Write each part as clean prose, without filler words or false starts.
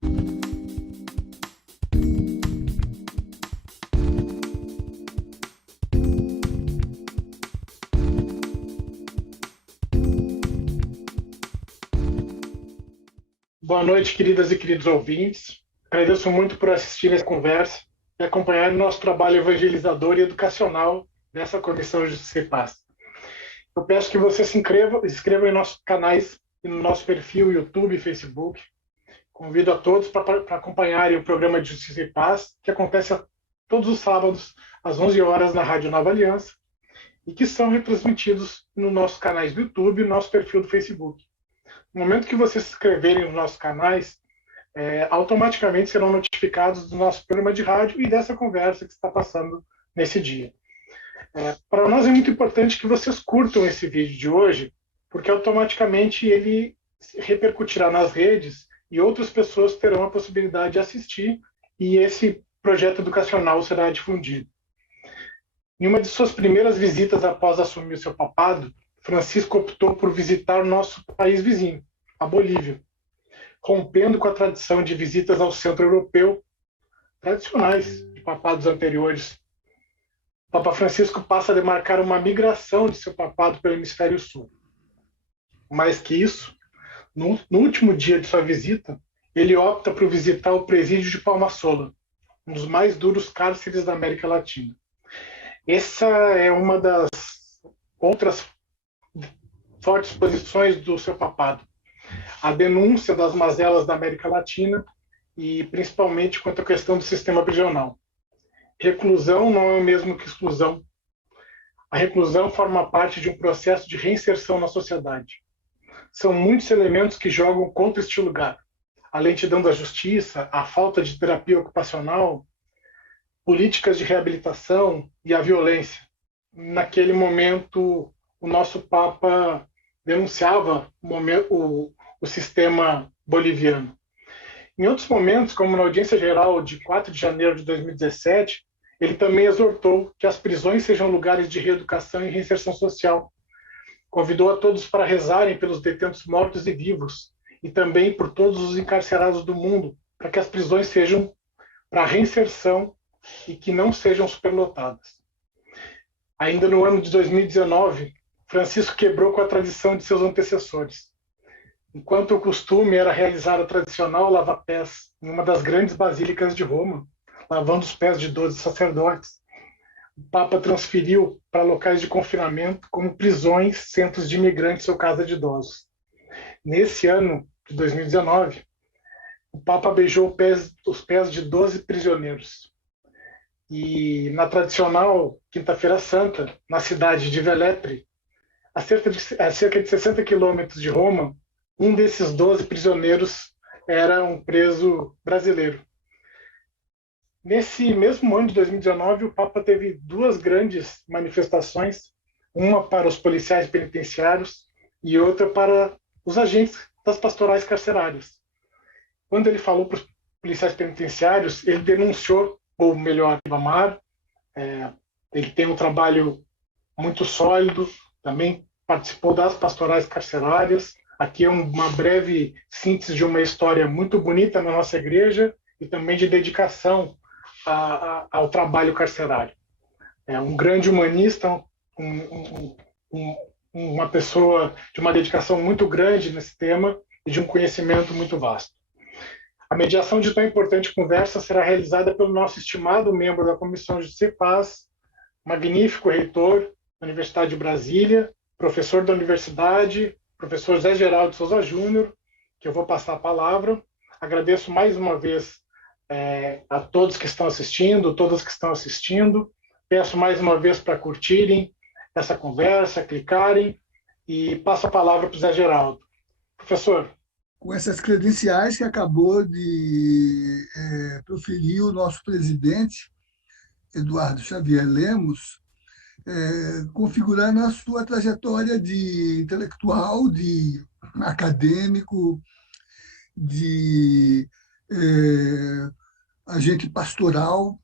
Boa noite, queridas e queridos ouvintes. Agradeço muito por assistir essa conversa e acompanhar o nosso trabalho evangelizador e educacional dessa Comissão Justiça e Paz. Eu peço que você se inscreva em nossos canais e no nosso perfil YouTube e Facebook. Convido a todos para acompanharem o programa de Justiça e Paz, que acontece todos os sábados, às 11 horas, na Rádio Nova Aliança, e que são retransmitidos nos nossos canais do YouTube e no nosso perfil do Facebook. No momento que vocês se inscreverem nos nossos canais, automaticamente serão notificados do nosso programa de rádio e dessa conversa que está passando nesse dia. Para nós é muito importante que vocês curtam esse vídeo de hoje, porque automaticamente ele repercutirá nas redes e outras pessoas terão a possibilidade de assistir e esse projeto educacional será difundido. Em uma de suas primeiras visitas após assumir o seu papado, Francisco optou por visitar o nosso país vizinho, a Bolívia, rompendo com a tradição de visitas ao centro europeu tradicionais de papados anteriores. O Papa Francisco passa a demarcar uma migração de seu papado pelo hemisfério sul. Mais que isso, no último dia de sua visita, ele opta por visitar o presídio de Palmasola, um dos mais duros cárceres da América Latina. Essa é uma das outras fortes posições do seu papado. A denúncia das mazelas da América Latina e principalmente quanto à questão do sistema prisional. Reclusão não é o mesmo que exclusão. A reclusão forma parte de um processo de reinserção na sociedade. São muitos elementos que jogam contra este lugar. A lentidão da justiça, a falta de terapia ocupacional, políticas de reabilitação e a violência. Naquele momento, o nosso Papa denunciava o sistema boliviano. Em outros momentos, como na audiência geral de 4 de janeiro de 2017, ele também exortou que as prisões sejam lugares de reeducação e reinserção social. Convidou a todos para rezarem pelos detentos mortos e vivos e também por todos os encarcerados do mundo, para que as prisões sejam para reinserção e que não sejam superlotadas. Ainda no ano de 2019, Francisco quebrou com a tradição de seus antecessores. Enquanto o costume era realizar a tradicional lava-pés em uma das grandes basílicas de Roma, lavando os pés de 12 sacerdotes, o Papa transferiu para locais de confinamento como prisões, centros de imigrantes ou casa de idosos. Nesse ano de 2019, o Papa beijou os pés de 12 prisioneiros. E na tradicional Quinta-feira Santa, na cidade de Vellepre, a cerca de 60 quilômetros de Roma, um desses 12 prisioneiros era um preso brasileiro. Nesse mesmo ano de 2019, o Papa teve 2 grandes manifestações, uma para os policiais penitenciários e outra para os agentes das pastorais carcerárias. Quando ele falou para os policiais penitenciários, ele denunciou, ou melhor, Ribamar. Ele tem um trabalho muito sólido, também participou das pastorais carcerárias. Aqui é uma breve síntese de uma história muito bonita na nossa igreja e também de dedicação ao trabalho carcerário. É um grande humanista, uma pessoa de uma dedicação muito grande nesse tema e de um conhecimento muito vasto. A mediação de tão importante conversa será realizada pelo nosso estimado membro da Comissão de Justiça e Paz, magnífico reitor da Universidade de Brasília, professor da universidade, professor José Geraldo Souza Júnior, que eu vou passar a palavra. Agradeço mais uma vez a todos que estão assistindo, todas que estão assistindo. Peço mais uma vez para curtirem essa conversa, clicarem, e passo a palavra para o Zé Geraldo. Professor. Com essas credenciais que acabou de proferir o nosso presidente, Eduardo Xavier Lemos, configurando a sua trajetória de intelectual, de acadêmico, de agente pastoral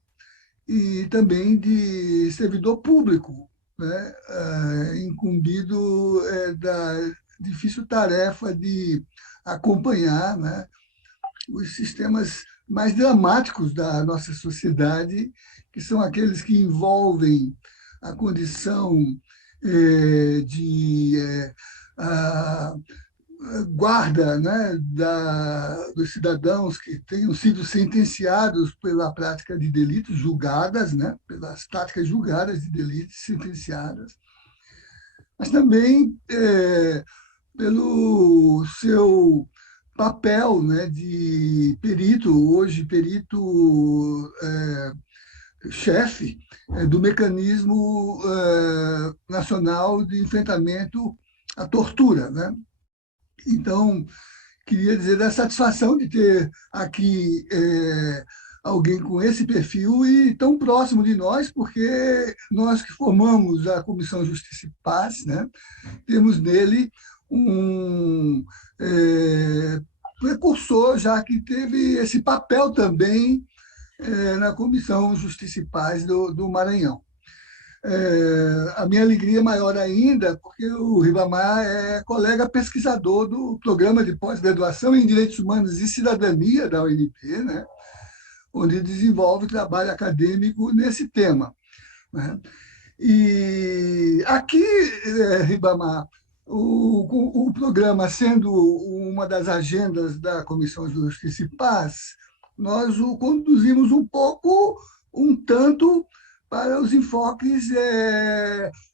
e também de servidor público, né, incumbido da difícil tarefa de acompanhar, né, os sistemas mais dramáticos da nossa sociedade, que são aqueles que envolvem a condição de a guarda, né, dos cidadãos que tenham sido sentenciados pela prática de delitos, julgadas, né, pelas práticas julgadas de delitos, sentenciadas, mas também pelo seu papel, né, de perito, hoje perito chefe do mecanismo nacional de enfrentamento à tortura, né? Então, queria dizer da satisfação de ter aqui alguém com esse perfil e tão próximo de nós, porque nós que formamos a Comissão Justiça e Paz, né, temos nele um precursor, já que teve esse papel também na Comissão Justiça e Paz do Maranhão. A minha alegria é maior ainda, porque o Ribamar é colega pesquisador do Programa de Pós-Graduação em Direitos Humanos e Cidadania da UNP, né, onde desenvolve trabalho acadêmico nesse tema, né. E aqui, Ribamar, o programa sendo uma das agendas da Comissão de Justiça e Paz, nós o conduzimos um tanto, para os enfoques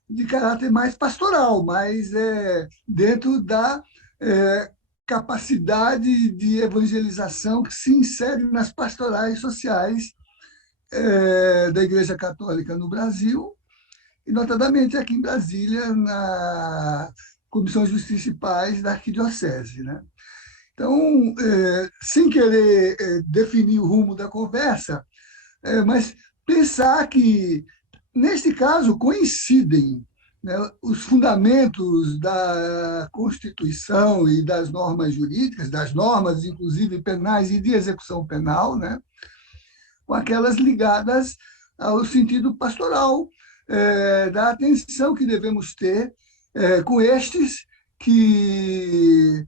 de caráter mais pastoral, mas dentro da capacidade de evangelização que se insere nas pastorais sociais da Igreja Católica no Brasil, e notadamente aqui em Brasília, na Comissão de Justiça e Paz da Arquidiocese, né? Então, sem querer definir o rumo da conversa, mas pensar que, neste caso, coincidem, né, os fundamentos da Constituição e das normas jurídicas, das normas, inclusive, penais e de execução penal, né, com aquelas ligadas ao sentido pastoral, da atenção que devemos ter com estes que,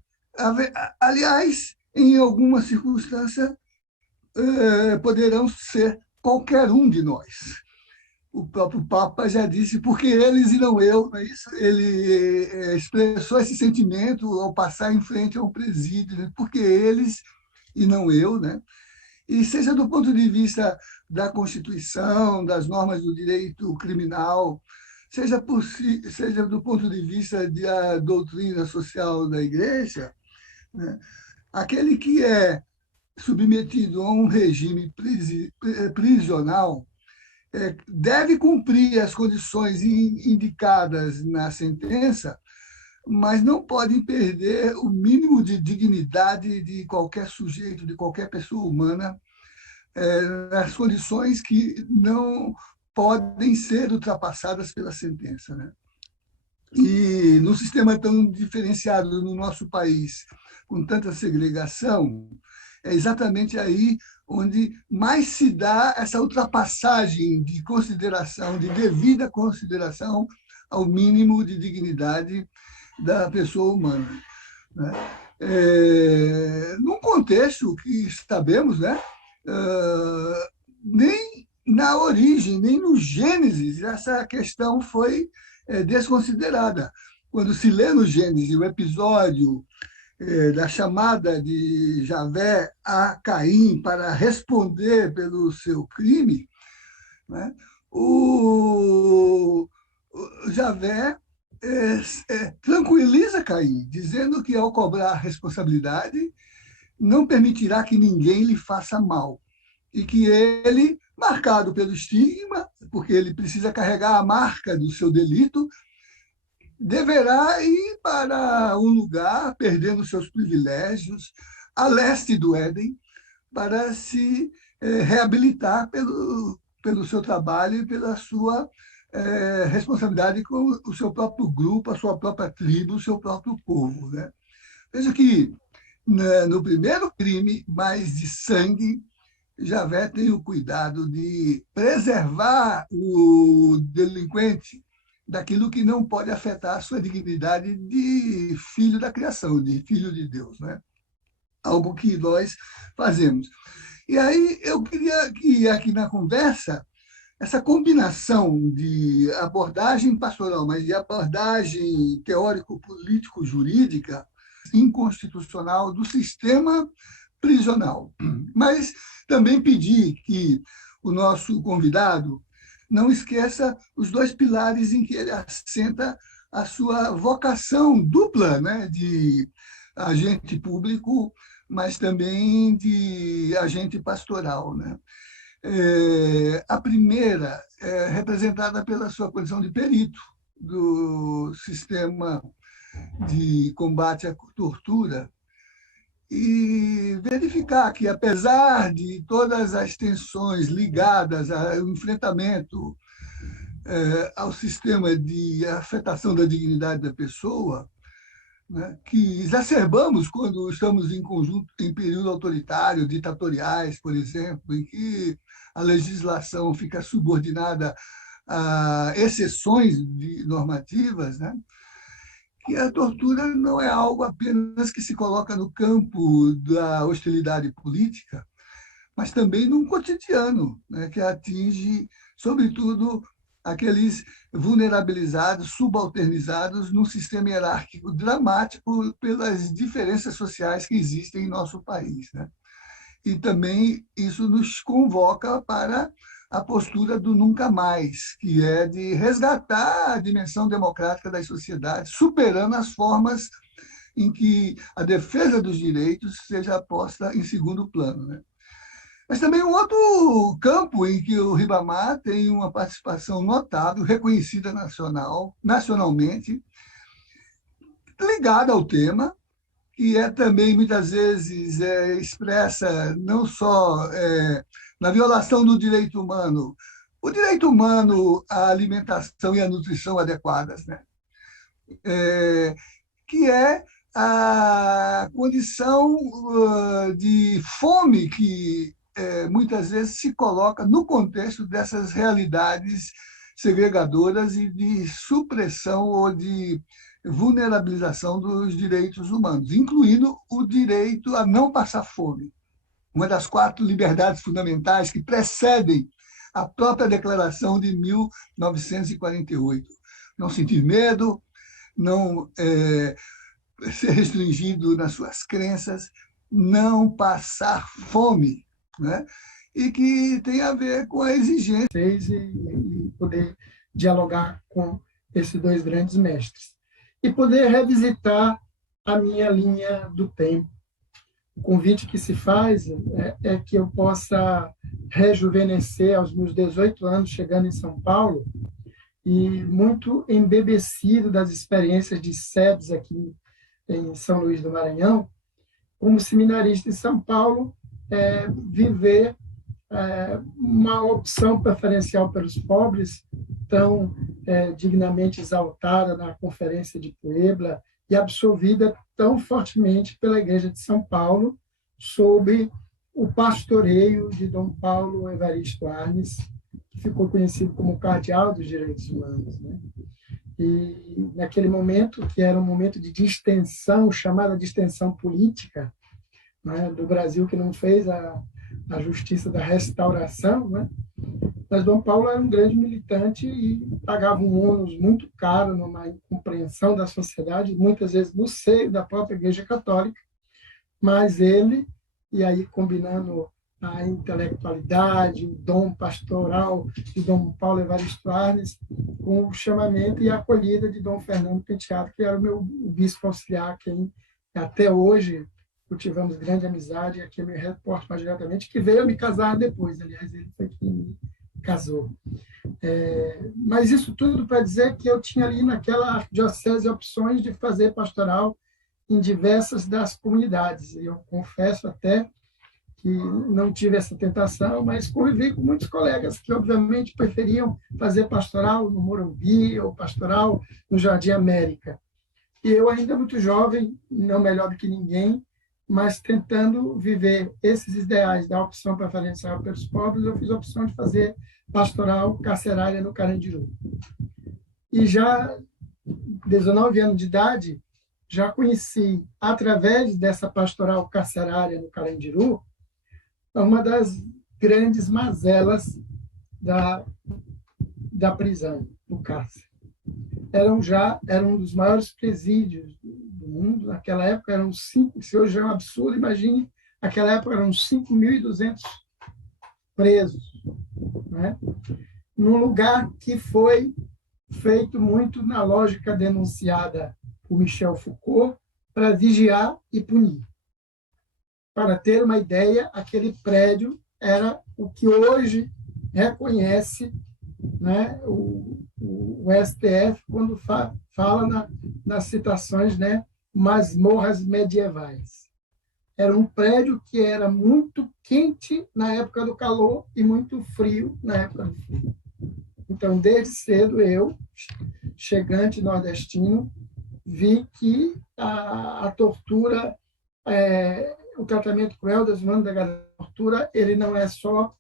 aliás, em alguma circunstância, poderão ser qualquer um de nós. O próprio Papa já disse, porque eles e não eu, não é isso? Ele expressou esse sentimento ao passar em frente a um presídio, né? Porque eles e não eu, né? E seja do ponto de vista da Constituição, das normas do direito criminal, seja do ponto de vista da doutrina social da Igreja, né? Aquele que é submetido a um regime prisional deve cumprir as condições indicadas na sentença, mas não podem perder o mínimo de dignidade de qualquer sujeito, de qualquer pessoa humana, nas condições que não podem ser ultrapassadas pela sentença, né? E num sistema tão diferenciado no nosso país, com tanta segregação, é exatamente aí onde mais se dá essa ultrapassagem de consideração, de devida consideração ao mínimo de dignidade da pessoa humana, né? Num contexto que sabemos, né, nem na origem, nem no Gênesis, essa questão foi desconsiderada. Quando se lê no Gênesis o episódio da chamada de Javé a Caim para responder pelo seu crime, né, o Javé tranquiliza Caim, dizendo que, ao cobrar a responsabilidade, não permitirá que ninguém lhe faça mal, e que ele, marcado pelo estigma, porque ele precisa carregar a marca do seu delito, deverá ir para um lugar, perdendo seus privilégios, a leste do Éden, para se reabilitar pelo seu trabalho e pela sua responsabilidade com o seu próprio grupo, a sua própria tribo, o seu próprio povo, né? Veja que, no primeiro crime, mais de sangue, Javé tem o cuidado de preservar o delinquente daquilo que não pode afetar a sua dignidade de filho da criação, de filho de Deus, né? algo que nós fazemos. E aí eu queria que aqui na conversa, essa combinação de abordagem pastoral, mas de abordagem teórico-político-jurídica, inconstitucional do sistema prisional. Mas também pedir que o nosso convidado não esqueça os dois pilares em que ele assenta a sua vocação dupla, né, de agente público, mas também de agente pastoral, né? A primeira é representada pela sua condição de perito do sistema de combate à tortura, e verificar que, apesar de todas as tensões ligadas ao enfrentamento ao sistema de afetação da dignidade da pessoa, né, que exacerbamos quando estamos em conjunto em período autoritário, ditatoriais, por exemplo, em que a legislação fica subordinada a exceções normativas, né? Que a tortura não é algo apenas que se coloca no campo da hostilidade política, mas também num cotidiano, né, que atinge, sobretudo, aqueles vulnerabilizados, subalternizados num sistema hierárquico dramático pelas diferenças sociais que existem em nosso país, né? E também isso nos convoca para a postura do nunca mais, que é de resgatar a dimensão democrática das sociedades, superando as formas em que a defesa dos direitos seja posta em segundo plano, né? Mas também um outro campo em que o Ribamar tem uma participação notável, reconhecida nacionalmente, ligada ao tema, que é também, muitas vezes, expressa não só na violação do direito humano, o direito humano à alimentação e à nutrição adequadas, né? Que é a condição de fome que muitas vezes se coloca no contexto dessas realidades segregadoras e de supressão ou de vulnerabilização dos direitos humanos, incluindo o direito a não passar fome, uma das 4 liberdades fundamentais que precedem a própria Declaração de 1948. Não sentir medo, não ser restringido nas suas crenças, não passar fome, né? E que tem a ver com a exigência e poder dialogar com esses dois grandes mestres. E poder revisitar a minha linha do tempo. O convite que se faz é que eu possa rejuvenescer aos meus 18 anos, chegando em São Paulo, e muito embebecido das experiências de SEBS aqui em São Luís do Maranhão, como seminarista em São Paulo, viver uma opção preferencial pelos pobres, tão dignamente exaltada na Conferência de Puebla e absorvida tão fortemente pela Igreja de São Paulo, sob o pastoreio de Dom Paulo Evaristo Arnes, que ficou conhecido como cardeal dos direitos humanos, né? E naquele momento, que era um momento de distensão, chamada distensão política, né, do Brasil, que não fez a justiça da restauração, né? Mas Dom Paulo era um grande militante e pagava um ônus muito caro numa incompreensão da sociedade, muitas vezes no seio da própria Igreja Católica, mas ele, e aí combinando a intelectualidade, o dom pastoral de Dom Paulo Evaristo Arnes, com o chamamento e a acolhida de Dom Fernando Penteado, que era o meu bispo auxiliar, quem até hoje cultivamos grande amizade, e aqui eu me reporto mais diretamente, que veio a me casar depois, aliás, ele foi quem me casou. Mas isso tudo para dizer que eu tinha ali naquela arquidiocese opções de fazer pastoral em diversas das comunidades. E eu confesso até que não tive essa tentação, mas convivi com muitos colegas que, obviamente, preferiam fazer pastoral no Morumbi ou pastoral no Jardim América. E eu, ainda muito jovem, não melhor do que ninguém, mas tentando viver esses ideais da opção preferencial pelos pobres, eu fiz a opção de fazer pastoral carcerária no Carandiru. E já 19 anos de idade, já conheci, através dessa pastoral carcerária no Carandiru, uma das grandes mazelas da prisão, do cárcere. Era um dos maiores presídios do mundo. Naquela época eram 5, se hoje é um absurdo, imagine, naquela época eram 5.200 presos, né? Num lugar que foi feito muito na lógica denunciada por Michel Foucault para vigiar e punir. Para ter uma ideia, aquele prédio era o que hoje reconhece, né, o STF quando fala nas citações, né, masmorras medievais. Era um prédio que era muito quente na época do calor e muito frio na época do frio. Então, desde cedo, eu, chegante nordestino, vi que a tortura, o tratamento cruel, desumano da tortura, ele não é só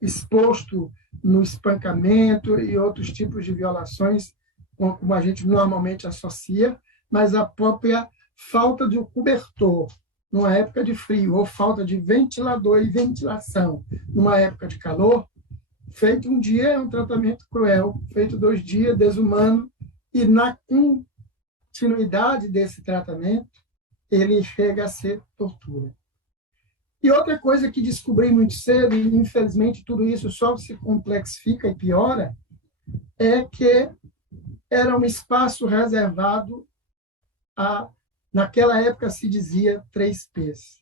exposto no espancamento e outros tipos de violações, como a gente normalmente associa, mas a própria falta de um cobertor numa época de frio, ou falta de ventilador e ventilação numa época de calor, feito um dia é um tratamento cruel, feito 2 dias, desumano, e na continuidade desse tratamento, ele chega a ser tortura. E outra coisa que descobri muito cedo, e infelizmente tudo isso só se complexifica e piora, é que era um espaço reservado naquela época se dizia 3 P's.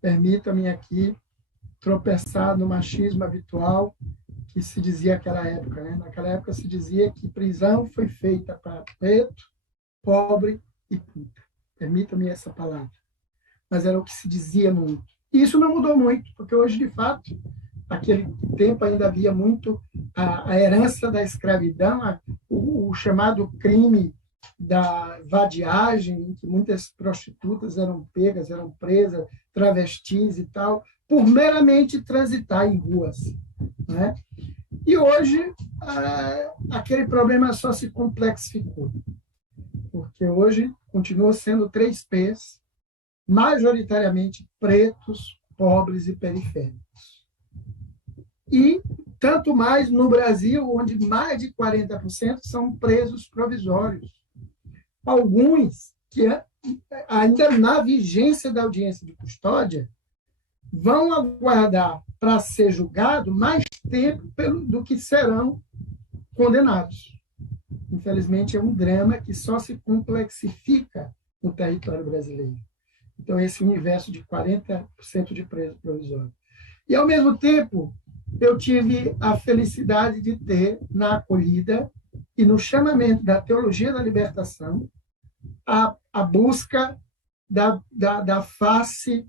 Permita-me aqui tropeçar no machismo habitual que se dizia naquela época, né? Naquela época se dizia que prisão foi feita para preto, pobre e puta. Permita-me essa palavra. Mas era o que se dizia muito. E isso não mudou muito, porque hoje, de fato, naquele tempo ainda havia muito a herança da escravidão, o chamado crime da vadiagem, em que muitas prostitutas eram pegas, eram presas, travestis e tal, por meramente transitar em ruas, né? E hoje, aquele problema só se complexificou, porque hoje continua sendo 3 P's, majoritariamente pretos, pobres e periféricos. E tanto mais no Brasil, onde mais de 40% são presos provisórios. Alguns que, ainda na vigência da audiência de custódia, vão aguardar para ser julgado mais tempo do que serão condenados. Infelizmente, é um drama que só se complexifica no território brasileiro. Então, esse universo de 40% de preso provisório. E, ao mesmo tempo, eu tive a felicidade de ter, na acolhida e no chamamento da teologia da libertação, a busca da face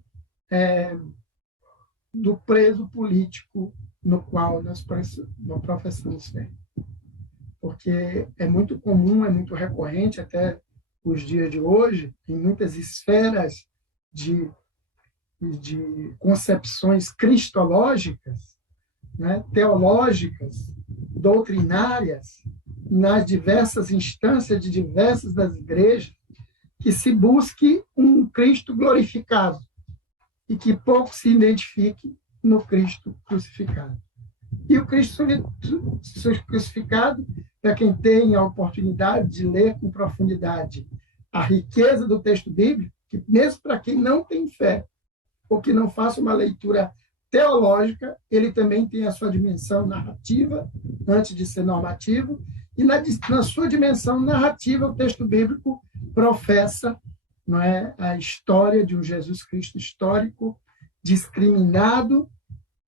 do preso político no qual nós professamos fé. Porque é muito comum, é muito recorrente, até os dias de hoje, em muitas esferas de concepções cristológicas, né, teológicas, doutrinárias, nas diversas instâncias de diversas das igrejas, que se busque um Cristo glorificado e que pouco se identifique no Cristo crucificado. E o Cristo crucificado, para quem tem a oportunidade de ler com profundidade a riqueza do texto bíblico, que mesmo para quem não tem fé, ou que não faça uma leitura teológica, ele também tem a sua dimensão narrativa, antes de ser normativo, e na sua dimensão narrativa, o texto bíblico professa, não é, a história de um Jesus Cristo histórico, discriminado,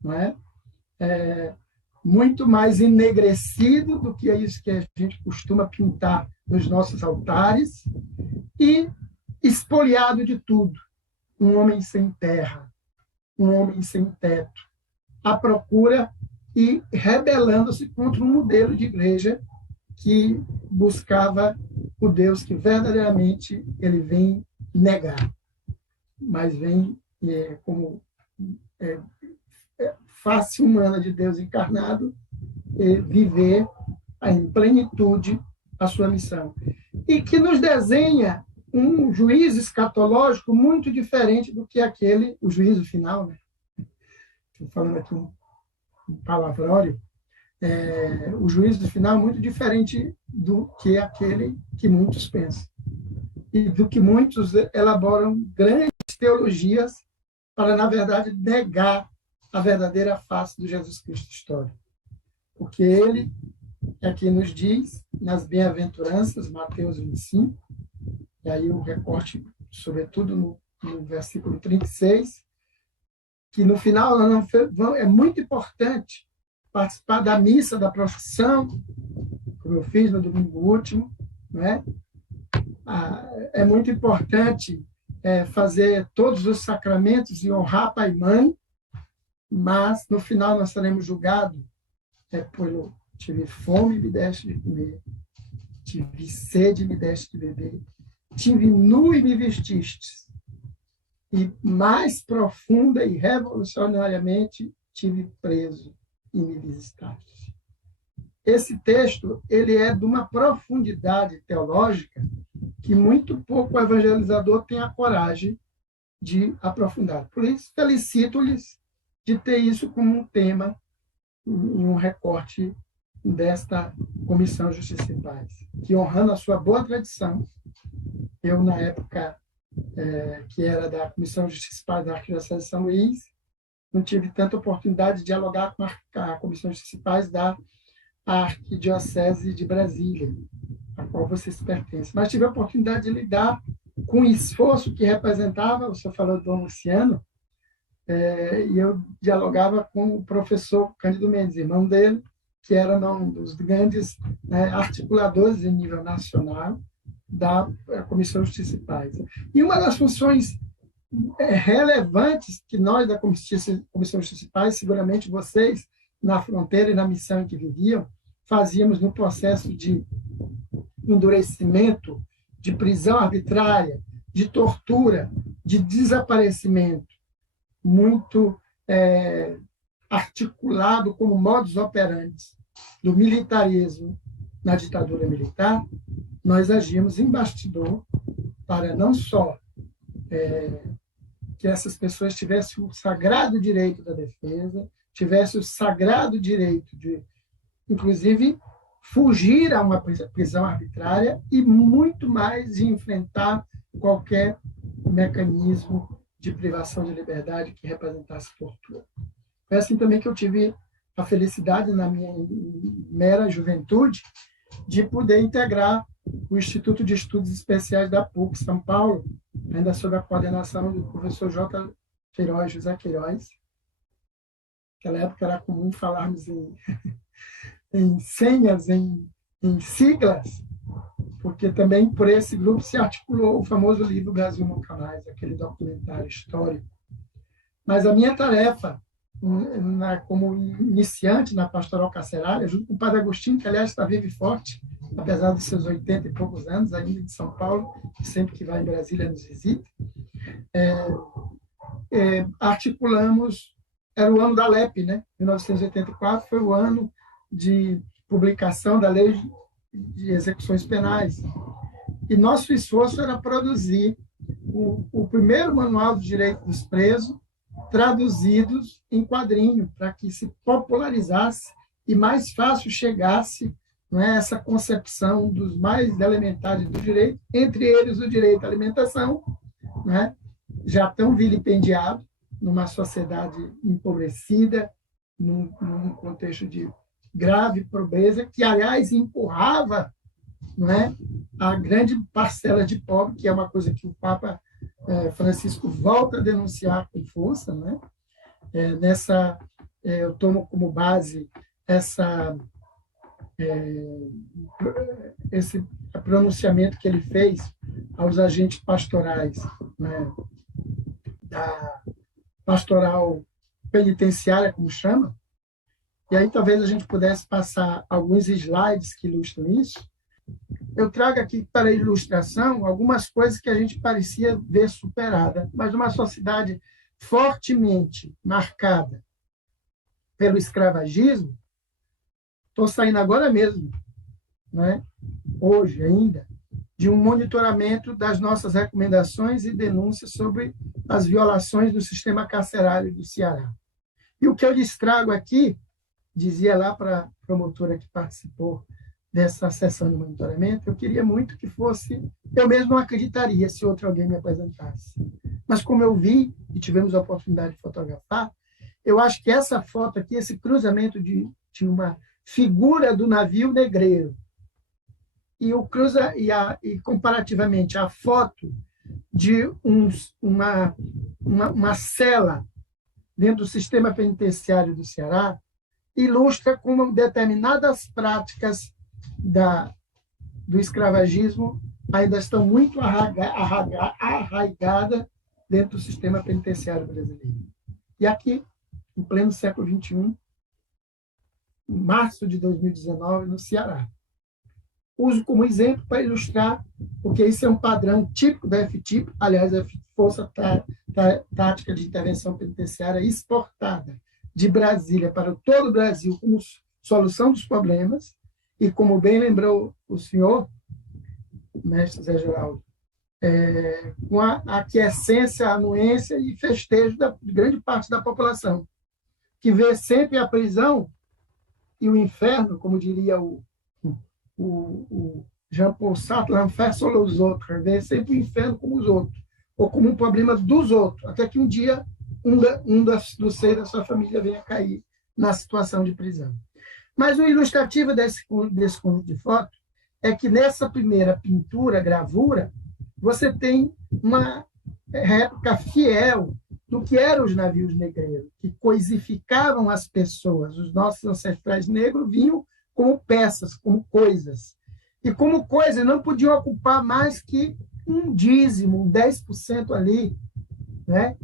não é? Muito mais enegrecido do que é isso que a gente costuma pintar nos nossos altares, e espoliado de tudo. Um homem sem terra, um homem sem teto, à procura e rebelando-se contra um modelo de igreja que buscava o Deus que verdadeiramente ele vem negar, mas vem como face humana de Deus encarnado, viver em plenitude a sua missão. E que nos desenha um juízo escatológico muito diferente do que aquele, o juízo final, né? Estou falando aqui um palavrório, o juízo final é muito diferente do que aquele que muitos pensam. E do que muitos elaboram grandes teologias para, na verdade, negar a verdadeira face do Jesus Cristo histórico. Porque ele é quem nos diz, nas bem-aventuranças, Mateus 25, e aí o recorte, sobretudo no versículo 36, que no final é muito importante participar da missa da procissão, como eu fiz no domingo último, né? É muito importante fazer todos os sacramentos e honrar pai e mãe, mas no final nós seremos julgados pelo tive fome, me deste de comer, tive sede, me deste de beber, tive nu e me vestistes, e mais profunda e revolucionariamente tive preso e me visitaste. Esse texto ele é de uma profundidade teológica que muito pouco o evangelizador tem a coragem de aprofundar. Por isso, felicito-lhes de ter isso como um tema em um recorte desta Comissão Justiça e Paz, que, honrando a sua boa tradição, eu, na época que era da Comissão Justiça e Paz da Arquidiocese de São Luís, não tive tanta oportunidade de dialogar com a Comissão Justiça e Paz da Arquidiocese de Brasília, a qual vocês pertencem. Mas tive a oportunidade de lidar com o esforço que representava, o senhor falou do Dom Luciano, e eu dialogava com o professor Cândido Mendes, irmão dele, que era um dos grandes articuladores em nível nacional da Comissão Justiça e Paz. E uma das funções relevantes que nós da Comissão Justiça e Paz, seguramente vocês, na fronteira e na missão em que viviam, fazíamos no processo de endurecimento, de prisão arbitrária, de tortura, de desaparecimento, muito articulado como modus operandi do militarismo na ditadura militar, nós agimos em bastidor para não só que essas pessoas tivessem o sagrado direito da defesa, tivessem o sagrado direito de, inclusive, fugir a uma prisão arbitrária e muito mais de enfrentar qualquer mecanismo de privação de liberdade que representasse tortura. Foi assim também que eu tive a felicidade, na minha mera juventude, de poder integrar o Instituto de Estudos Especiais da PUC São Paulo, ainda sob a coordenação do professor José Queiroz. Naquela época era comum falarmos em senhas, em siglas, porque também por esse grupo se articulou o famoso livro Brasil Nunca Mais, aquele documentário histórico. Mas a minha tarefa, como iniciante na pastoral carcerária, junto com o Padre Agostinho, que, aliás, está vivo e forte, apesar dos seus 80 e poucos anos, ainda de São Paulo, que sempre que vai em Brasília nos visita, articulamos, era o ano da LEP, né? 1984 foi o ano de publicação da Lei de Execuções Penais. E nosso esforço era produzir o primeiro manual de direito dos presos, traduzidos em quadrinho, para que se popularizasse e mais fácil chegasse essa concepção dos mais elementares do direito, entre eles o direito à alimentação, já tão vilipendiado numa sociedade empobrecida, num contexto de grave pobreza, que, aliás, empurrava a grande parcela de pobre, que é uma coisa que o Papa Francisco volta a denunciar com força. Eu tomo como base esse pronunciamento que ele fez aos agentes pastorais, da pastoral penitenciária, como chama. E aí talvez a gente pudesse passar alguns slides que ilustram isso. Eu trago aqui para ilustração algumas coisas que a gente parecia ver superada, mas uma sociedade fortemente marcada pelo escravagismo. Estou saindo agora mesmo né, hoje ainda, de um monitoramento das nossas recomendações e denúncias sobre as violações do sistema carcerário do Ceará. E o que eu lhes trago aqui, dizia lá para a promotora que participou dessa sessão de monitoramento, eu queria muito que fosse, eu mesmo não acreditaria se outro alguém me apresentasse. Mas como eu vi e tivemos a oportunidade de fotografar, eu acho que essa foto aqui, esse cruzamento de uma figura do navio negreiro e comparativamente a foto de uma cela dentro do sistema penitenciário do Ceará, ilustra como determinadas práticas do escravagismo ainda estão muito arraigadas dentro do sistema penitenciário brasileiro. E aqui, em pleno século XXI, em março de 2019, no Ceará. Uso como exemplo para ilustrar, porque isso é um padrão típico da FTIP, aliás, a Força Tática de Intervenção Penitenciária exportada de Brasília para todo o Brasil como solução dos problemas, e como bem lembrou o senhor, mestre Zé Geraldo, com a aquiescência, anuência e festejo de grande parte da população, que vê sempre a prisão e o inferno, como diria o Jean-Paul Sartre, l'enfer sur les autres, vê sempre o inferno como os outros, ou como um problema dos outros, até que um dia do seio da sua família venha cair na situação de prisão. Mas o ilustrativo desse conjunto de fotos é que nessa primeira pintura, gravura, você tem uma réplica fiel do que eram os navios negreiros, que coisificavam as pessoas. Os nossos ancestrais negros vinham como peças, como coisas. E como coisas não podiam ocupar mais que um dízimo, um 10% ali, né?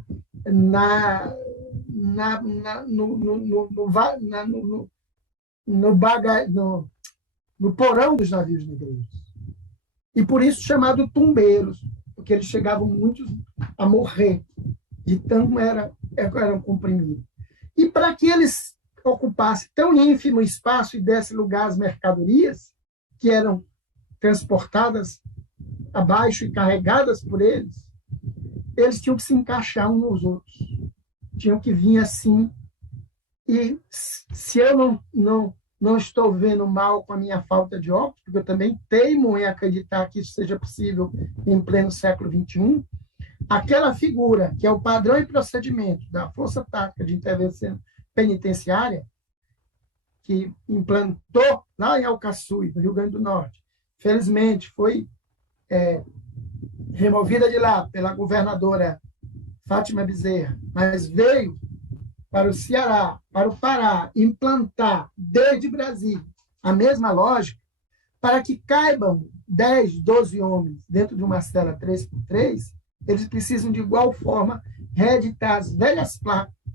No porão dos navios negreiros. E por isso chamado tumbeiros, porque eles chegavam muitos a morrer, de tanto eram comprimidos. E para que eles ocupassem tão ínfimo espaço e desse lugar às mercadorias, que eram transportadas abaixo e carregadas por eles tinham que se encaixar uns nos outros. Tinham que vir assim. E se eu não estou vendo mal com a minha falta de óculos, porque eu também teimo em acreditar que isso seja possível em pleno século XXI, aquela figura, que é o padrão e procedimento da Força Tática de Intervenção Penitenciária, que implantou lá em Alcaçuz, no Rio Grande do Norte, felizmente foi removida de lá pela governadora Fátima Bezerra, mas veio para o Ceará, para o Pará, implantar desde Brasília a mesma lógica, para que caibam 10, 12 homens dentro de uma cela 3x3, eles precisam de igual forma reeditar as velhas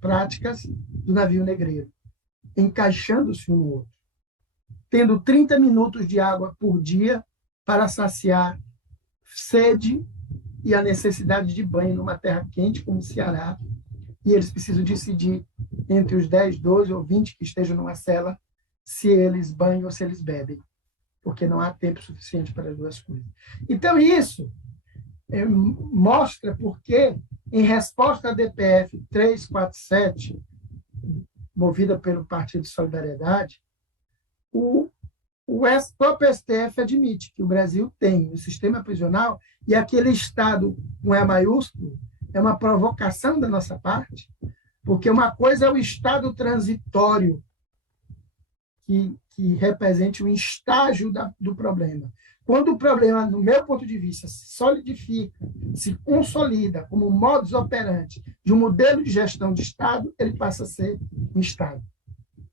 práticas do navio negreiro, encaixando-se um no outro, tendo 30 minutos de água por dia para saciar sede e a necessidade de banho numa terra quente como o Ceará, e eles precisam decidir entre os 10, 12 ou 20 que estejam numa cela se eles banham ou se eles bebem, porque não há tempo suficiente para as duas coisas. Então, isso mostra porque, em resposta à DPF 347, movida pelo Partido de Solidariedade, o próprio STF admite que o Brasil tem o sistema prisional e aquele Estado com E maiúsculo é uma provocação da nossa parte, porque uma coisa é o estado transitório, que represente um estágio do problema. Quando o problema, no meu ponto de vista, se solidifica, se consolida como modus operandi de um modelo de gestão de Estado, ele passa a ser um Estado.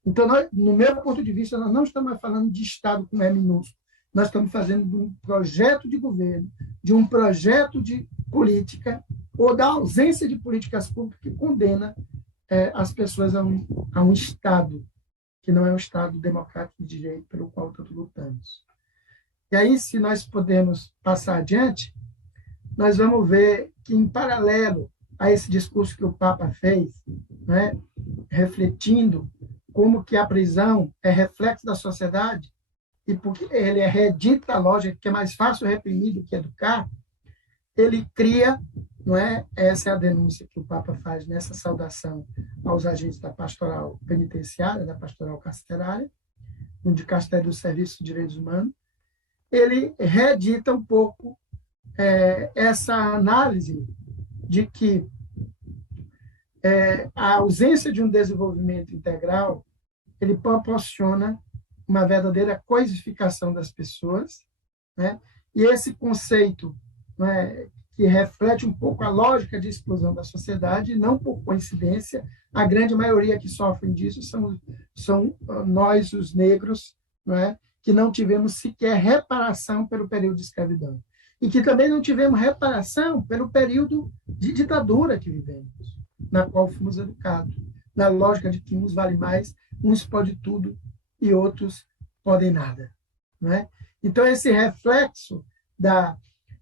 Então, no meu ponto de vista, nós não estamos falando de Estado com E minúsculo, nós estamos fazendo de um projeto de governo, de um projeto de política, ou da ausência de políticas públicas que condena as pessoas a um Estado, que não é um Estado democrático de direito pelo qual todos lutamos. E aí, se nós podemos passar adiante, nós vamos ver que, em paralelo a esse discurso que o Papa fez, né, refletindo como que a prisão é reflexo da sociedade, e porque ele reedita a lógica, que é mais fácil reprimir do que educar, ele cria, não é? Essa é a denúncia que o Papa faz nessa saudação aos agentes da pastoral penitenciária, da pastoral carcerária, no Dicastério do Serviço de Direitos Humanos. Ele reedita um pouco essa análise de que a ausência de um desenvolvimento integral ele proporciona uma verdadeira coisificação das pessoas, né? E esse conceito, né, que reflete um pouco a lógica de exclusão da sociedade, não por coincidência, a grande maioria que sofrem disso são nós, os negros, né, que não tivemos sequer reparação pelo período de escravidão. E que também não tivemos reparação pelo período de ditadura que vivemos, na qual fomos educados, na lógica de que uns valem mais, uns podem tudo e outros podem nada. Não é? Então, esse reflexo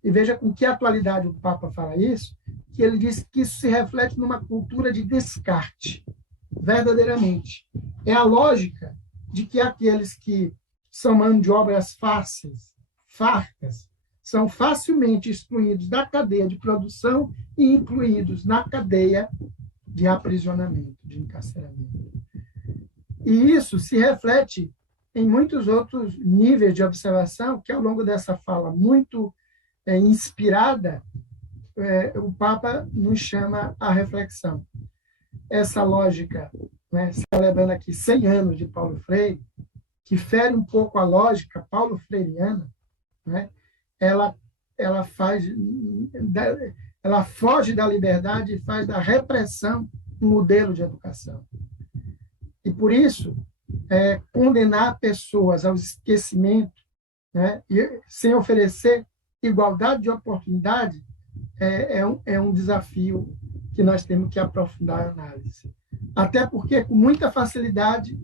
e veja com que atualidade o Papa fala isso, que ele diz que isso se reflete numa cultura de descarte, verdadeiramente. É a lógica de que aqueles que são mão de obras fáceis, fartas, são facilmente excluídos da cadeia de produção e incluídos na cadeia de aprisionamento, de encarceramento. E isso se reflete em muitos outros níveis de observação, que ao longo dessa fala muito inspirada, o Papa nos chama à reflexão. Essa lógica, né, celebrando aqui 100 anos de Paulo Freire, que fere um pouco a lógica paulo-freiriana, né, ela foge da liberdade e faz da repressão um modelo de educação. E, por isso, condenar pessoas ao esquecimento, né, sem oferecer igualdade de oportunidade, é um desafio que nós temos que aprofundar a análise. Até porque, com muita facilidade,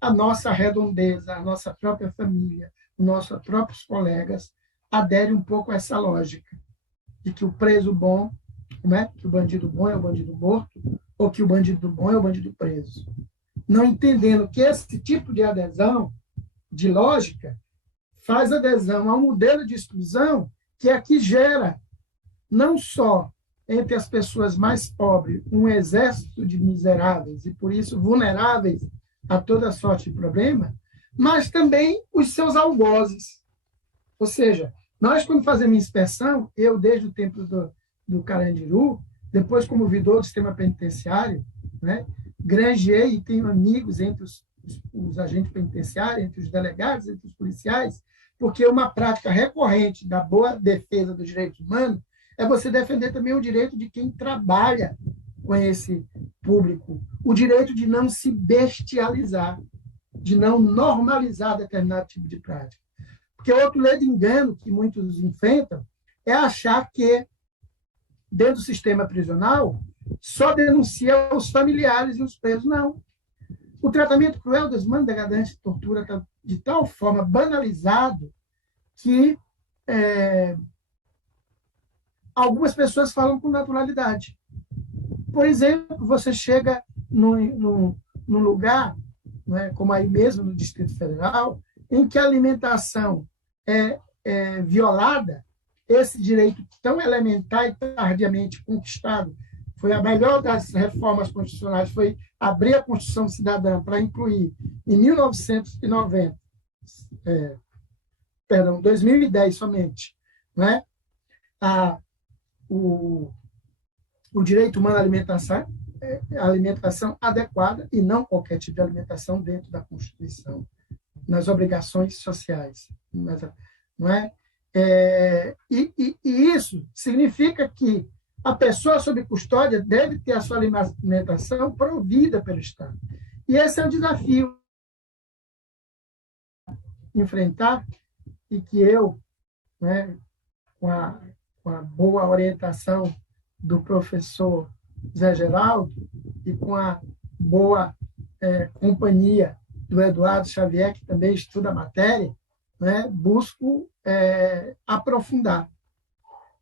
a nossa redondeza, a nossa própria família, os nossos próprios colegas aderem um pouco a essa lógica de que o preso bom, né, que o bandido bom é o bandido morto, ou que o bandido bom é o bandido preso. Não entendendo que esse tipo de adesão, de lógica, faz adesão a um modelo de exclusão que é que gera, não só entre as pessoas mais pobres, um exército de miseráveis e, por isso, vulneráveis a toda sorte de problema, mas também os seus algozes. Ou seja, nós, quando fazemos inspeção, eu, desde o tempo do Carandiru, depois como ouvidor do sistema penitenciário, né, granjeei e tenho amigos entre os agentes penitenciários, entre os delegados, entre os policiais, porque uma prática recorrente da boa defesa dos direitos humanos é você defender também o direito de quem trabalha com esse público, o direito de não se bestializar, de não normalizar determinado tipo de prática. Porque outro ledo engano que muitos enfrentam é achar que, dentro do sistema prisional, só denuncia os familiares e os presos. Não. O tratamento cruel, desumano, degradante, tortura está de tal forma banalizado que algumas pessoas falam com naturalidade. Por exemplo, você chega num lugar, né, como aí mesmo no Distrito Federal, em que a alimentação é violada, esse direito tão elementar e tardiamente conquistado, foi a melhor das reformas constitucionais, foi abrir a Constituição Cidadã para incluir, em 2010 somente, né, o direito humano à alimentação adequada e não qualquer tipo de alimentação dentro da Constituição, nas obrigações sociais. Não é? E isso significa que a pessoa sob custódia deve ter a sua alimentação provida pelo Estado. E esse é o desafio enfrentar e que eu, né, com a boa orientação do professor Zé Geraldo e com a boa companhia do Eduardo Xavier, que também estuda a matéria, né, busco aprofundar.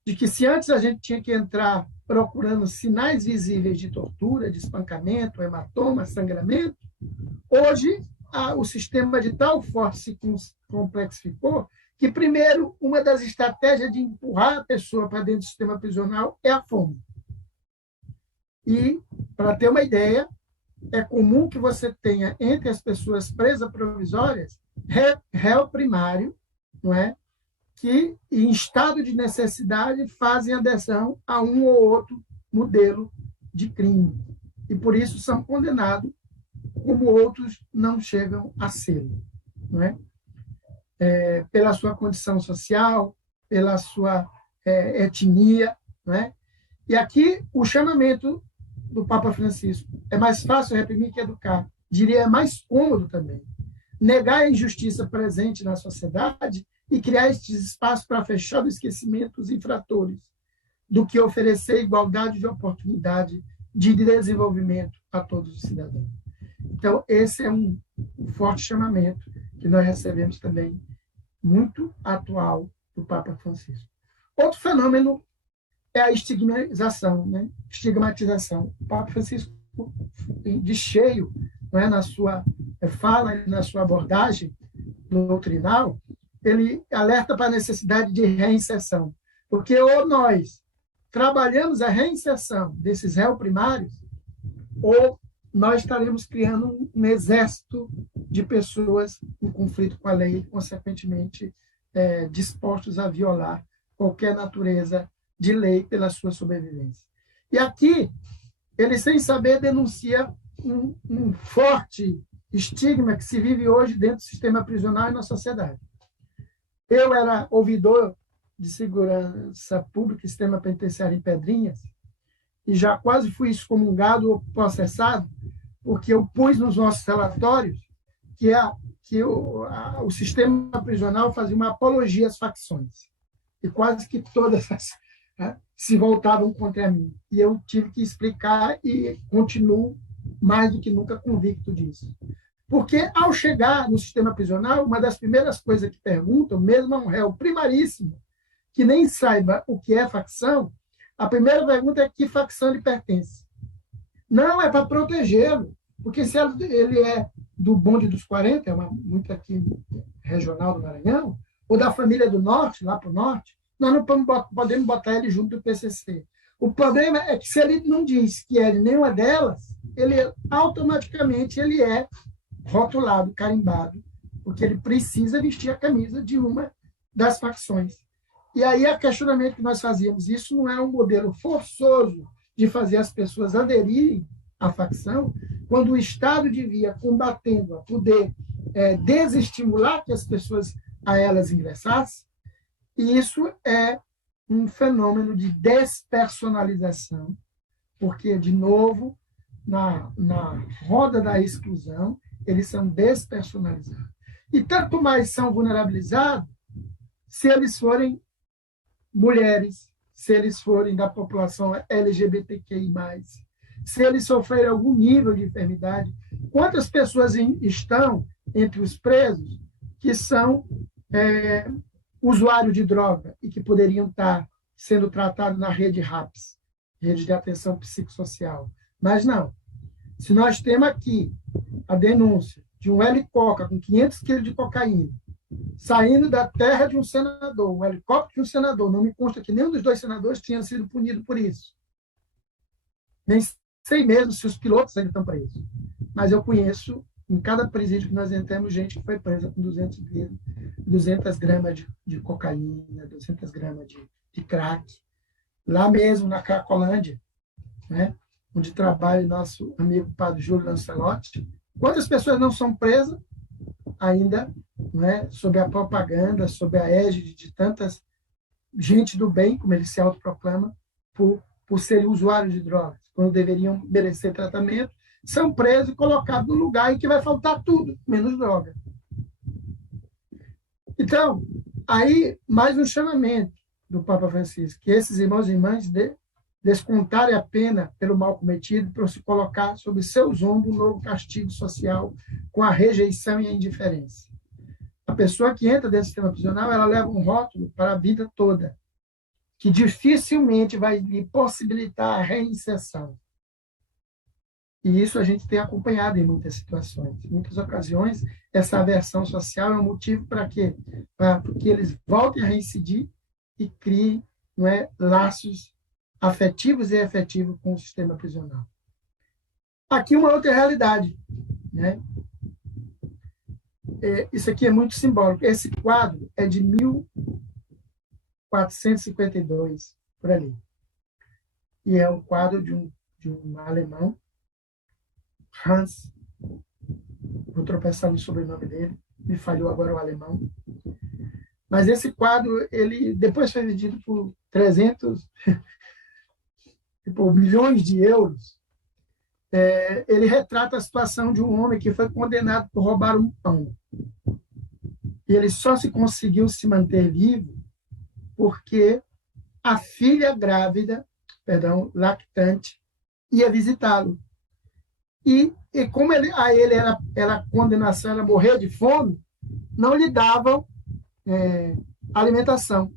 De que se antes a gente tinha que entrar procurando sinais visíveis de tortura, de espancamento, hematoma, sangramento, hoje o sistema de tal forma se complexificou que, primeiro, uma das estratégias de empurrar a pessoa para dentro do sistema prisional é a fome. E, para ter uma ideia, é comum que você tenha, entre as pessoas presas provisórias, réu primário, não é? Que, em estado de necessidade, fazem adesão a um ou outro modelo de crime. E, por isso, são condenados, como outros não chegam a ser, não é? Pela sua condição social, pela sua etnia, não é? E aqui o chamamento do Papa Francisco é mais fácil reprimir que educar. Diria, é mais cômodo também. Negar a injustiça presente na sociedade e criar estes espaços para fechar o esquecimento dos infratores, do que oferecer igualdade de oportunidade de desenvolvimento a todos os cidadãos. Então, esse é um forte chamamento que nós recebemos também, muito atual, do Papa Francisco. Outro fenômeno é a estigmatização, né? Estigmatização. O Papa Francisco, de cheio, não é, na sua fala e na sua abordagem doutrinal, ele alerta para a necessidade de reinserção. Porque ou nós trabalhamos a reinserção desses réus primários, ou nós estaremos criando um exército de pessoas em conflito com a lei, consequentemente dispostos a violar qualquer natureza de lei pela sua sobrevivência. E aqui, ele, sem saber, denuncia um forte estigma que se vive hoje dentro do sistema prisional e na sociedade. Eu era ouvidor de segurança pública e sistema penitenciário em Pedrinhas, e já quase fui excomungado ou processado, porque eu pus nos nossos relatórios que o sistema prisional fazia uma apologia às facções. E quase que todas se voltavam contra mim. E eu tive que explicar e continuo mais do que nunca convicto disso. Porque, ao chegar no sistema prisional, uma das primeiras coisas que perguntam, mesmo a um réu primaríssimo, que nem saiba o que é facção, a primeira pergunta é que facção ele pertence. Não, é para protegê-lo, porque se ele é do bonde dos 40, muito aqui regional do Maranhão, ou da família do Norte, lá para o Norte, nós não podemos botar ele junto do PCC. O problema é que se ele não diz que é nenhuma delas, ele automaticamente ele é rotulado, carimbado, porque ele precisa vestir a camisa de uma das facções. E aí o questionamento que nós fazíamos, isso não é um modelo forçoso de fazer as pessoas aderirem à facção, quando o Estado devia, combatendo-a, poder desestimular que as pessoas a elas ingressassem. E isso é um fenômeno de despersonalização, porque, de novo, na roda da exclusão, eles são despersonalizados. E tanto mais são vulnerabilizados se eles forem mulheres, se eles forem da população LGBTQI+, se eles sofrerem algum nível de enfermidade. Quantas pessoas estão entre os presos que são usuários de droga e que poderiam estar sendo tratados na rede RAPS, rede de atenção psicossocial? Mas não. Se nós temos aqui a denúncia de um helicoca com 500 quilos de cocaína saindo da terra de um senador, um helicóptero de um senador, não me consta que nenhum dos dois senadores tinha sido punido por isso. Nem sei mesmo se os pilotos ainda estão presos. Mas eu conheço, em cada presídio que nós entramos, gente que foi presa com 200 gramas de cocaína, 200 gramas de crack. Lá mesmo, na Cracolândia, né, onde trabalha nosso amigo padre Júlio Lancelotti. Quantas pessoas não são presas ainda, né, sob a propaganda, sob a égide de tantas gente do bem, como ele se autoproclama, por serem usuários de drogas, quando deveriam merecer tratamento, são presos e colocados no lugar em que vai faltar tudo, menos droga. Então, aí, mais um chamamento do Papa Francisco, que esses irmãos e irmãs descontarem a pena pelo mal cometido para se colocar sob seus ombros um novo castigo social com a rejeição e a indiferença. A pessoa que entra dentro do sistema prisional, ela leva um rótulo para a vida toda, que dificilmente vai lhe possibilitar a reinserção. E isso a gente tem acompanhado em muitas situações. Em muitas ocasiões, essa aversão social é um motivo para quê? Para que eles voltem a reincidir e criem, não é, laços afetivos e efetivos com o sistema prisional. Aqui uma outra realidade, né? Isso aqui é muito simbólico. Esse quadro é de 1452, por ali. E é um quadro de um alemão, Hans, vou tropeçar no sobrenome dele, me falhou agora o alemão. Mas esse quadro, ele depois foi vendido por 300 milhões de euros. Ele retrata a situação de um homem que foi condenado por roubar um pão. E ele só se conseguiu se manter vivo porque a filha grávida, lactante, ia visitá-lo. E como a ele era condenação, era morrer de fome, não lhe davam alimentação.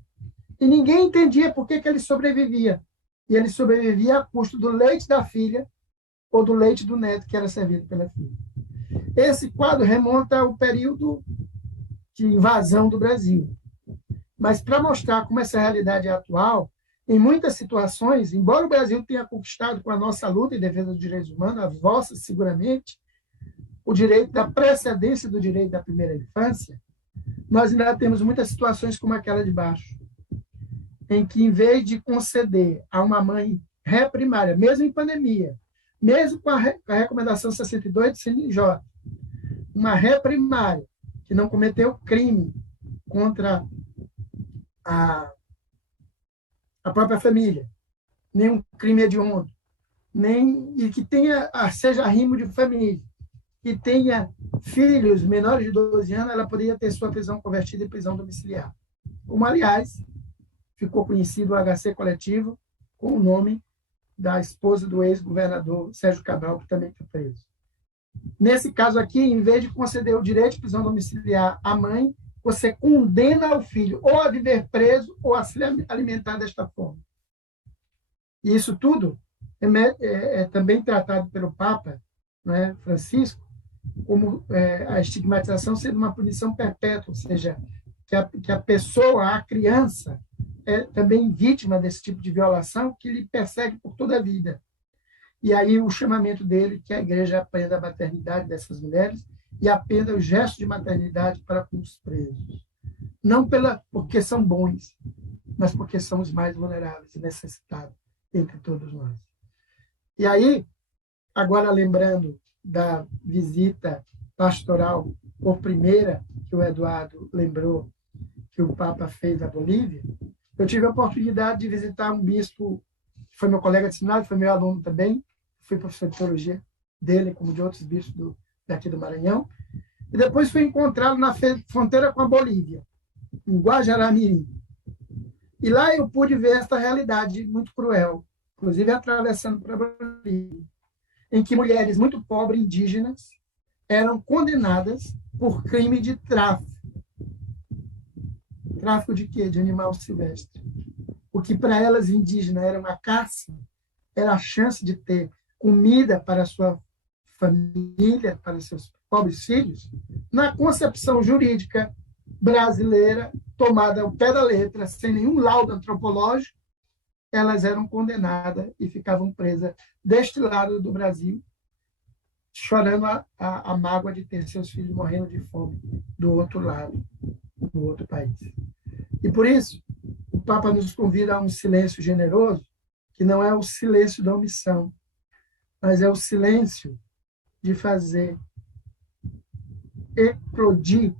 E ninguém entendia por que ele sobrevivia. E ele sobrevivia a custo do leite da filha ou do leite do neto que era servido pela filha. Esse quadro remonta ao período de invasão do Brasil. Mas para mostrar como essa realidade é atual, em muitas situações, embora o Brasil tenha conquistado com a nossa luta em defesa dos direitos humanos, a vossa seguramente, o direito da precedência do direito da primeira infância, nós ainda temos muitas situações como aquela de baixo, em que, em vez de conceder a uma mãe ré-primária, mesmo em pandemia, mesmo com a recomendação 62 do CNJ, uma ré-primária que não cometeu crime contra a própria família, nenhum crime hediondo, e que seja rimo de família, que tenha filhos menores de 12 anos, ela poderia ter sua prisão convertida em prisão domiciliar. Como, aliás, ficou conhecido o HC coletivo com o nome da esposa do ex-governador Sérgio Cabral, que também está preso. Nesse caso aqui, em vez de conceder o direito de prisão domiciliar à mãe, você condena o filho ou a viver preso ou a se alimentar desta forma. E isso tudo é também tratado pelo Papa, né, Francisco, como a estigmatização sendo uma punição perpétua, ou seja, que a pessoa, a criança, é também vítima desse tipo de violação que lhe persegue por toda a vida. E aí o chamamento dele, que a igreja aprenda a maternidade dessas mulheres e aprenda o gesto de maternidade para com os presos. Não porque são bons, mas porque são os mais vulneráveis e necessitados entre todos nós. E aí, agora lembrando da visita pastoral por primeira, que o Eduardo lembrou, que o Papa fez à Bolívia, eu tive a oportunidade de visitar um bispo, que foi meu colega de seminário, foi meu aluno também, fui professor de teologia dele, como de outros bispos daqui do Maranhão, e depois fui encontrá-lo na fronteira com a Bolívia, em Guajará-Mirim. E lá eu pude ver essa realidade muito cruel, inclusive atravessando para a Bolívia, em que mulheres muito pobres, indígenas, eram condenadas por crime de tráfico. Tráfico de quê? De animal silvestre. O que para elas indígenas era uma caça, era a chance de ter comida para a sua família, para seus pobres filhos, na concepção jurídica brasileira, tomada ao pé da letra, sem nenhum laudo antropológico, elas eram condenadas e ficavam presas deste lado do Brasil, chorando a mágoa de ter seus filhos morrendo de fome do outro lado, no outro país. E por isso, o Papa nos convida a um silêncio generoso, que não é o silêncio da omissão, mas é o silêncio de fazer eclodir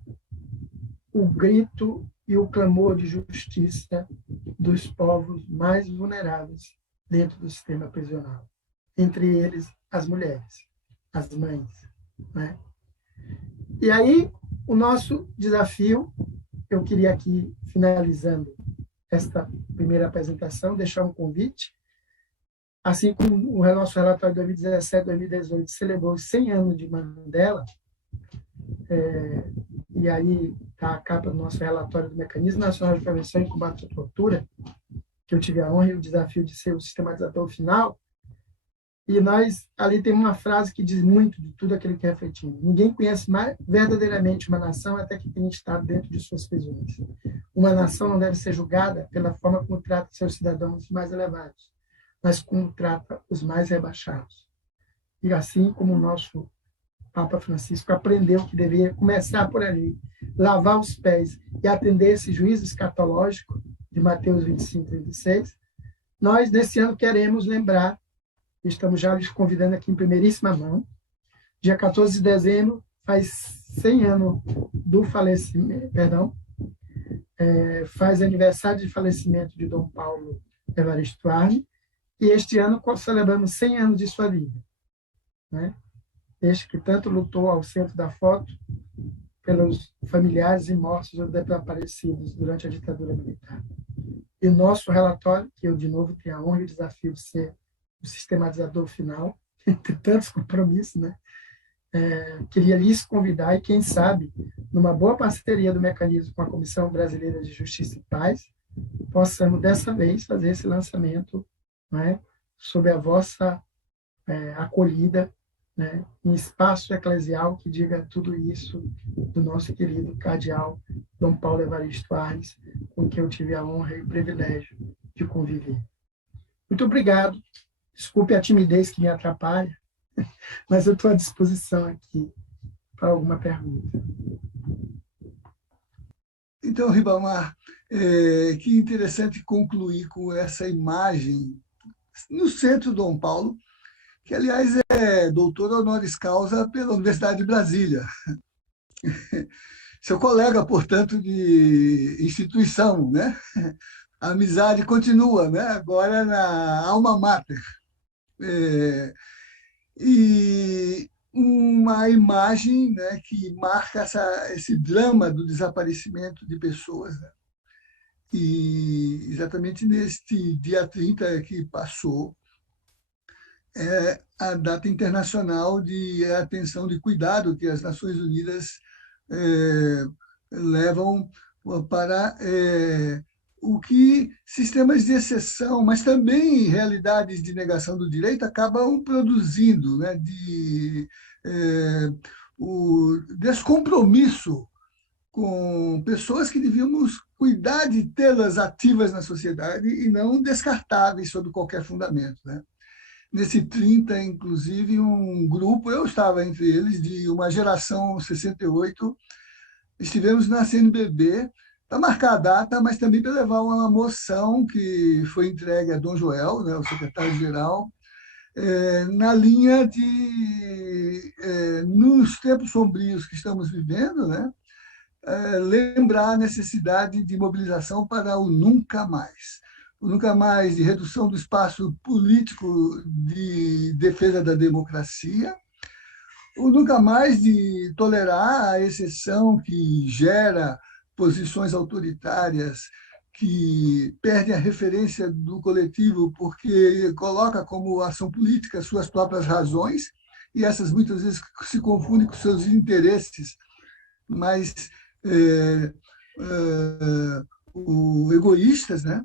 o grito e o clamor de justiça dos povos mais vulneráveis dentro do sistema prisional, entre eles as mulheres, as mães, né? E aí, o nosso desafio, eu queria aqui, finalizando esta primeira apresentação, deixar um convite. Assim como o nosso relatório de 2017-2018 celebrou os 100 anos de Mandela, e aí está a capa do nosso relatório do Mecanismo Nacional de Prevenção e Combate à Tortura, que eu tive a honra e o desafio de ser o sistematizador final, E nós, ali tem uma frase que diz muito de tudo aquilo que refletimos. Ninguém conhece mais verdadeiramente uma nação até que tenha estado dentro de suas prisões. Uma nação não deve ser julgada pela forma como trata seus cidadãos mais elevados, mas como trata os mais rebaixados. E assim como o nosso Papa Francisco aprendeu que deveria começar por ali, lavar os pés e atender esse juízo escatológico de Mateus 25, 36, nós, nesse ano, queremos lembrar, estamos já lhes convidando aqui em primeiríssima mão, dia 14 de dezembro, faz 100 anos do falecimento, faz aniversário de falecimento de Dom Paulo Evaristo Arne, e este ano celebramos 100 anos de sua vida, né? Este que tanto lutou ao centro da foto pelos familiares e mortos ou desaparecidos durante a ditadura militar. E o nosso relatório, que eu, de novo, tenho a honra e o desafio de ser o sistematizador final, entre tantos compromissos, né? Queria lhes convidar, e quem sabe, numa boa parceria do mecanismo com a Comissão Brasileira de Justiça e Paz, possamos, dessa vez, fazer esse lançamento, né, sob a vossa acolhida, né, em espaço eclesial que diga tudo isso do nosso querido cardeal Dom Paulo Evaristo Arnes, com quem eu tive a honra e o privilégio de conviver. Muito obrigado. Desculpe a timidez que me atrapalha, mas eu estou à disposição aqui para alguma pergunta. Então, Ribamar, que interessante concluir com essa imagem no centro de Dom Paulo, que, aliás, é doutor honoris causa pela Universidade de Brasília. Seu colega, portanto, de instituição, né? A amizade continua, né? Agora na Alma Mater. E uma imagem, né, que marca esse drama do desaparecimento de pessoas, né? E exatamente neste dia 30 que passou, é a data internacional de atenção, de cuidado que as Nações Unidas levam para o que sistemas de exceção, mas também realidades de negação do direito acabam produzindo, né, o descompromisso com pessoas que devíamos cuidar de tê-las ativas na sociedade e não descartáveis sob qualquer fundamento, né? Nesse 30, inclusive, um grupo, eu estava entre eles, de uma geração 68, estivemos na CNBB para marcar a data, mas também para levar uma moção que foi entregue a Dom Joel, né, o secretário-geral, na linha de, nos tempos sombrios que estamos vivendo, né, lembrar a necessidade de mobilização para o nunca mais. O nunca mais de redução do espaço político de defesa da democracia, o nunca mais de tolerar a exceção que gera posições autoritárias, que perde a referência do coletivo porque coloca como ação política suas próprias razões, e essas muitas vezes se confundem com seus interesses mais egoístas, né?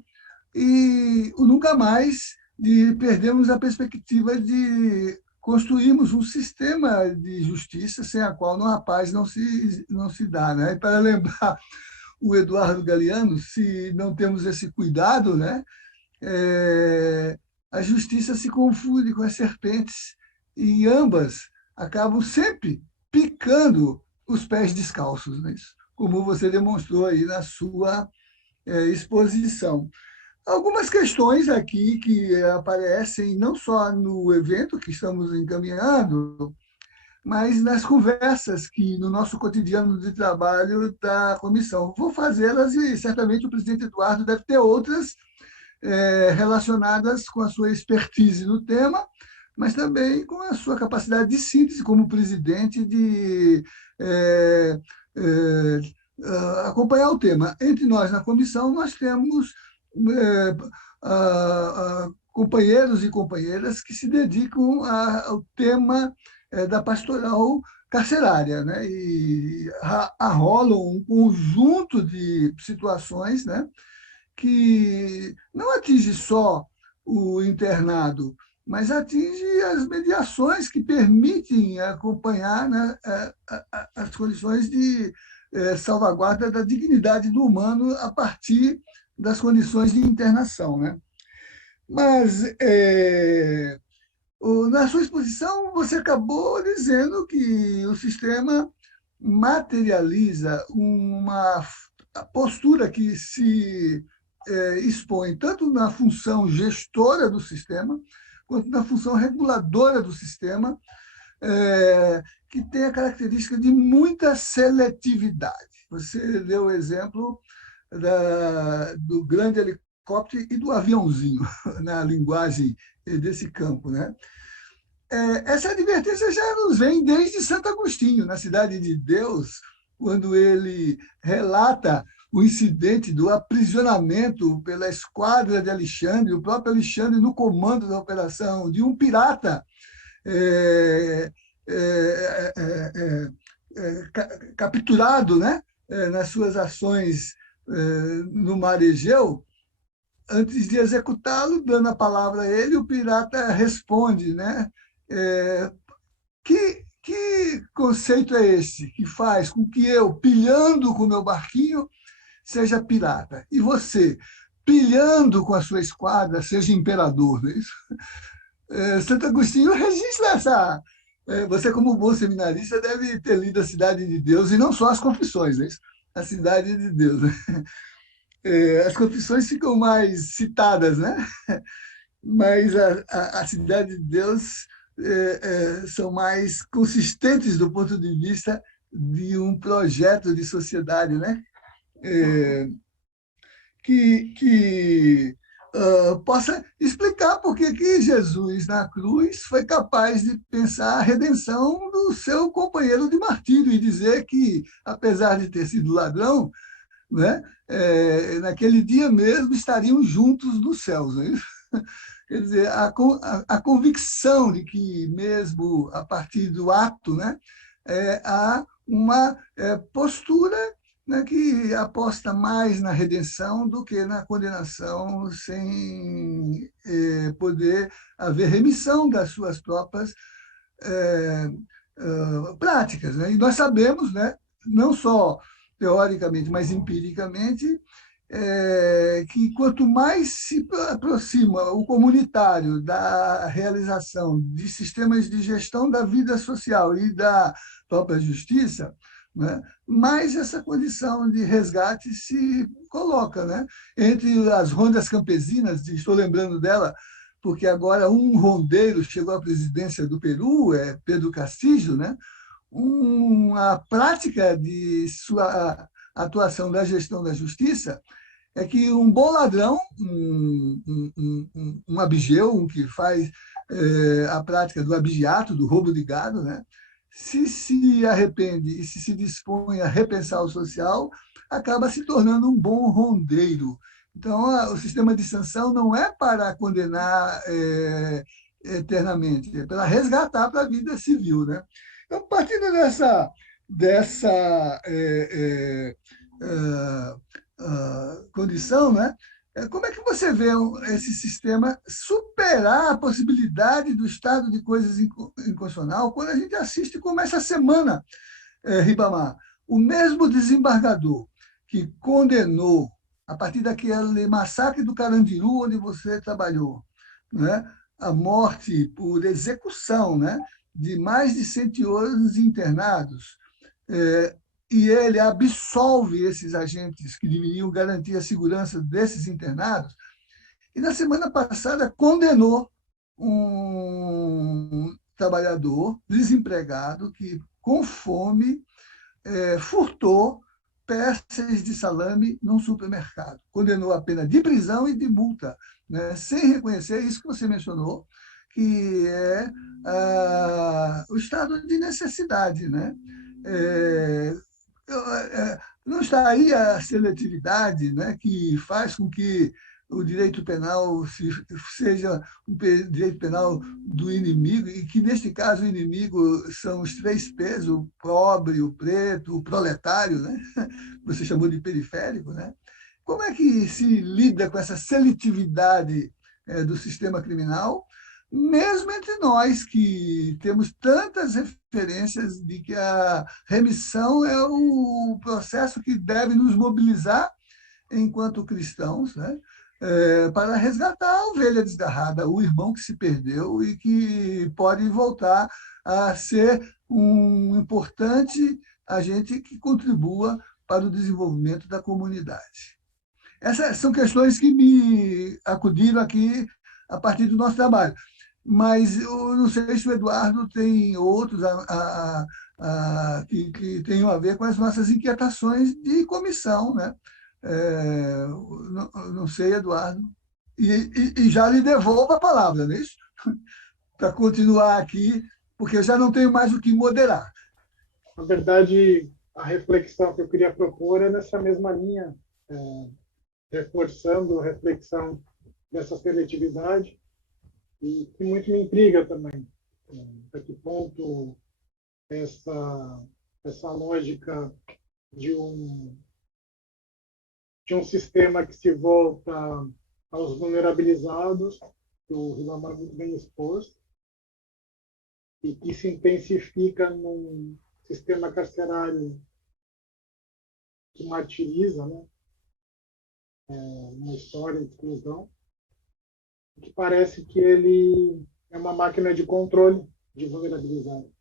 E o nunca mais de perdermos a perspectiva de construirmos um sistema de justiça sem a qual a paz não se dá, né? E para lembrar o Eduardo Galeano, se não temos esse cuidado, né, a justiça se confunde com as serpentes e ambas acabam sempre picando os pés descalços, né? Como você demonstrou aí na sua exposição. Algumas questões aqui que aparecem não só no evento que estamos encaminhando, mas nas conversas que no nosso cotidiano de trabalho da comissão. Vou fazê-las e certamente o presidente Eduardo deve ter outras relacionadas com a sua expertise no tema, mas também com a sua capacidade de síntese como presidente de acompanhar o tema. Entre nós, na comissão, nós temos companheiros e companheiras que se dedicam ao tema da pastoral carcerária, né? E arrolam um conjunto de situações, né, que não atinge só o internado, mas atinge as mediações que permitem acompanhar, né, as condições de salvaguarda da dignidade do humano a partir das condições de internação, né? Mas, na sua exposição, você acabou dizendo que o sistema materializa uma postura que se expõe tanto na função gestora do sistema, quanto na função reguladora do sistema, que tem a característica de muita seletividade. Você deu o exemplo do grande helicóptero e do aviãozinho, na linguagem desse campo, né? Essa advertência já nos vem desde Santo Agostinho, na Cidade de Deus, quando ele relata o incidente do aprisionamento pela esquadra de Alexandre, o próprio Alexandre no comando da operação, de um pirata capturado, né, nas suas ações no mar Egeu. Antes de executá-lo, dando a palavra a ele, o pirata responde, né? Que conceito é esse que faz com que eu, pilhando com o meu barquinho, seja pirata, e você, pilhando com a sua esquadra, seja imperador? Não é isso? Santo Agostinho registra essa. Você, como bom seminarista, deve ter lido A Cidade de Deus, e não só as Confissões, não é isso? A Cidade de Deus. As Confissões ficam mais citadas, né? Mas a Cidade de Deus são mais consistentes do ponto de vista de um projeto de sociedade, né? Que possa explicar por que Jesus, na cruz, foi capaz de pensar a redenção do seu companheiro de martírio e dizer que, apesar de ter sido ladrão, né, naquele dia mesmo estariam juntos nos céus. Não é isso? Quer dizer, a convicção de que, mesmo a partir do ato, né, há uma postura, né, que aposta mais na redenção do que na condenação, sem poder haver remissão das suas próprias práticas. Né? E nós sabemos, né, não só teoricamente, mas empiricamente, que quanto mais se aproxima o comunitário da realização de sistemas de gestão da vida social e da própria justiça, né, mais essa condição de resgate se coloca, né? Entre as rondas campesinas, estou lembrando dela, porque agora um rondeiro chegou à presidência do Peru, Pedro Castillo, né? Uma prática de sua atuação da gestão da justiça é que um bom ladrão, um abigeu, um que faz a prática do abigeato, do roubo de gado, né? Se arrepende e se dispõe a repensar o social, acaba se tornando um bom rondeiro. Então, o sistema de sanção não é para condenar eternamente, é para resgatar para a vida civil, né? Então, partindo dessa condição, né? Como é que você vê esse sistema superar a possibilidade do estado de coisas inconstitucional quando a gente assiste como essa semana, Ribamar, o mesmo desembargador que condenou, a partir daquele massacre do Carandiru, onde você trabalhou, né, a morte por execução, né, de mais de 111 internados, e ele absolve esses agentes que deveriam garantir a segurança desses internados, e na semana passada condenou um trabalhador desempregado que, com fome, furtou peças de salame num supermercado. Condenou a pena de prisão e de multa, né, sem reconhecer isso que você mencionou, que é o estado de necessidade, né? Não está aí a seletividade, né, que faz com que o direito penal seja um direito penal do inimigo, e que, neste caso, o inimigo são os três P's, o pobre, o preto, o proletário, né? Você chamou de periférico, né? Como é que se lida com essa seletividade do sistema criminal, mesmo entre nós, que temos tantas referências de que a remissão é o processo que deve nos mobilizar enquanto cristãos, né? Para resgatar a ovelha desgarrada, o irmão que se perdeu e que pode voltar a ser um importante agente que contribua para o desenvolvimento da comunidade. Essas são questões que me acudiram aqui a partir do nosso trabalho. Mas eu não sei se o Eduardo tem outros que tenham a ver com as nossas inquietações de comissão, né? Não sei, Eduardo. E já lhe devolvo a palavra, não é isso? Para continuar aqui, porque eu já não tenho mais o que moderar. Na verdade, a reflexão que eu queria propor é nessa mesma linha, reforçando a reflexão dessa seletividade, e que muito me intriga também. Até que ponto essa lógica de um sistema que se volta aos vulnerabilizados, que o Ribamar muito bem expôs, e que se intensifica num sistema carcerário que martiriza, né? Uma história de exclusão, que parece que ele é uma máquina de controle de vulnerabilizados.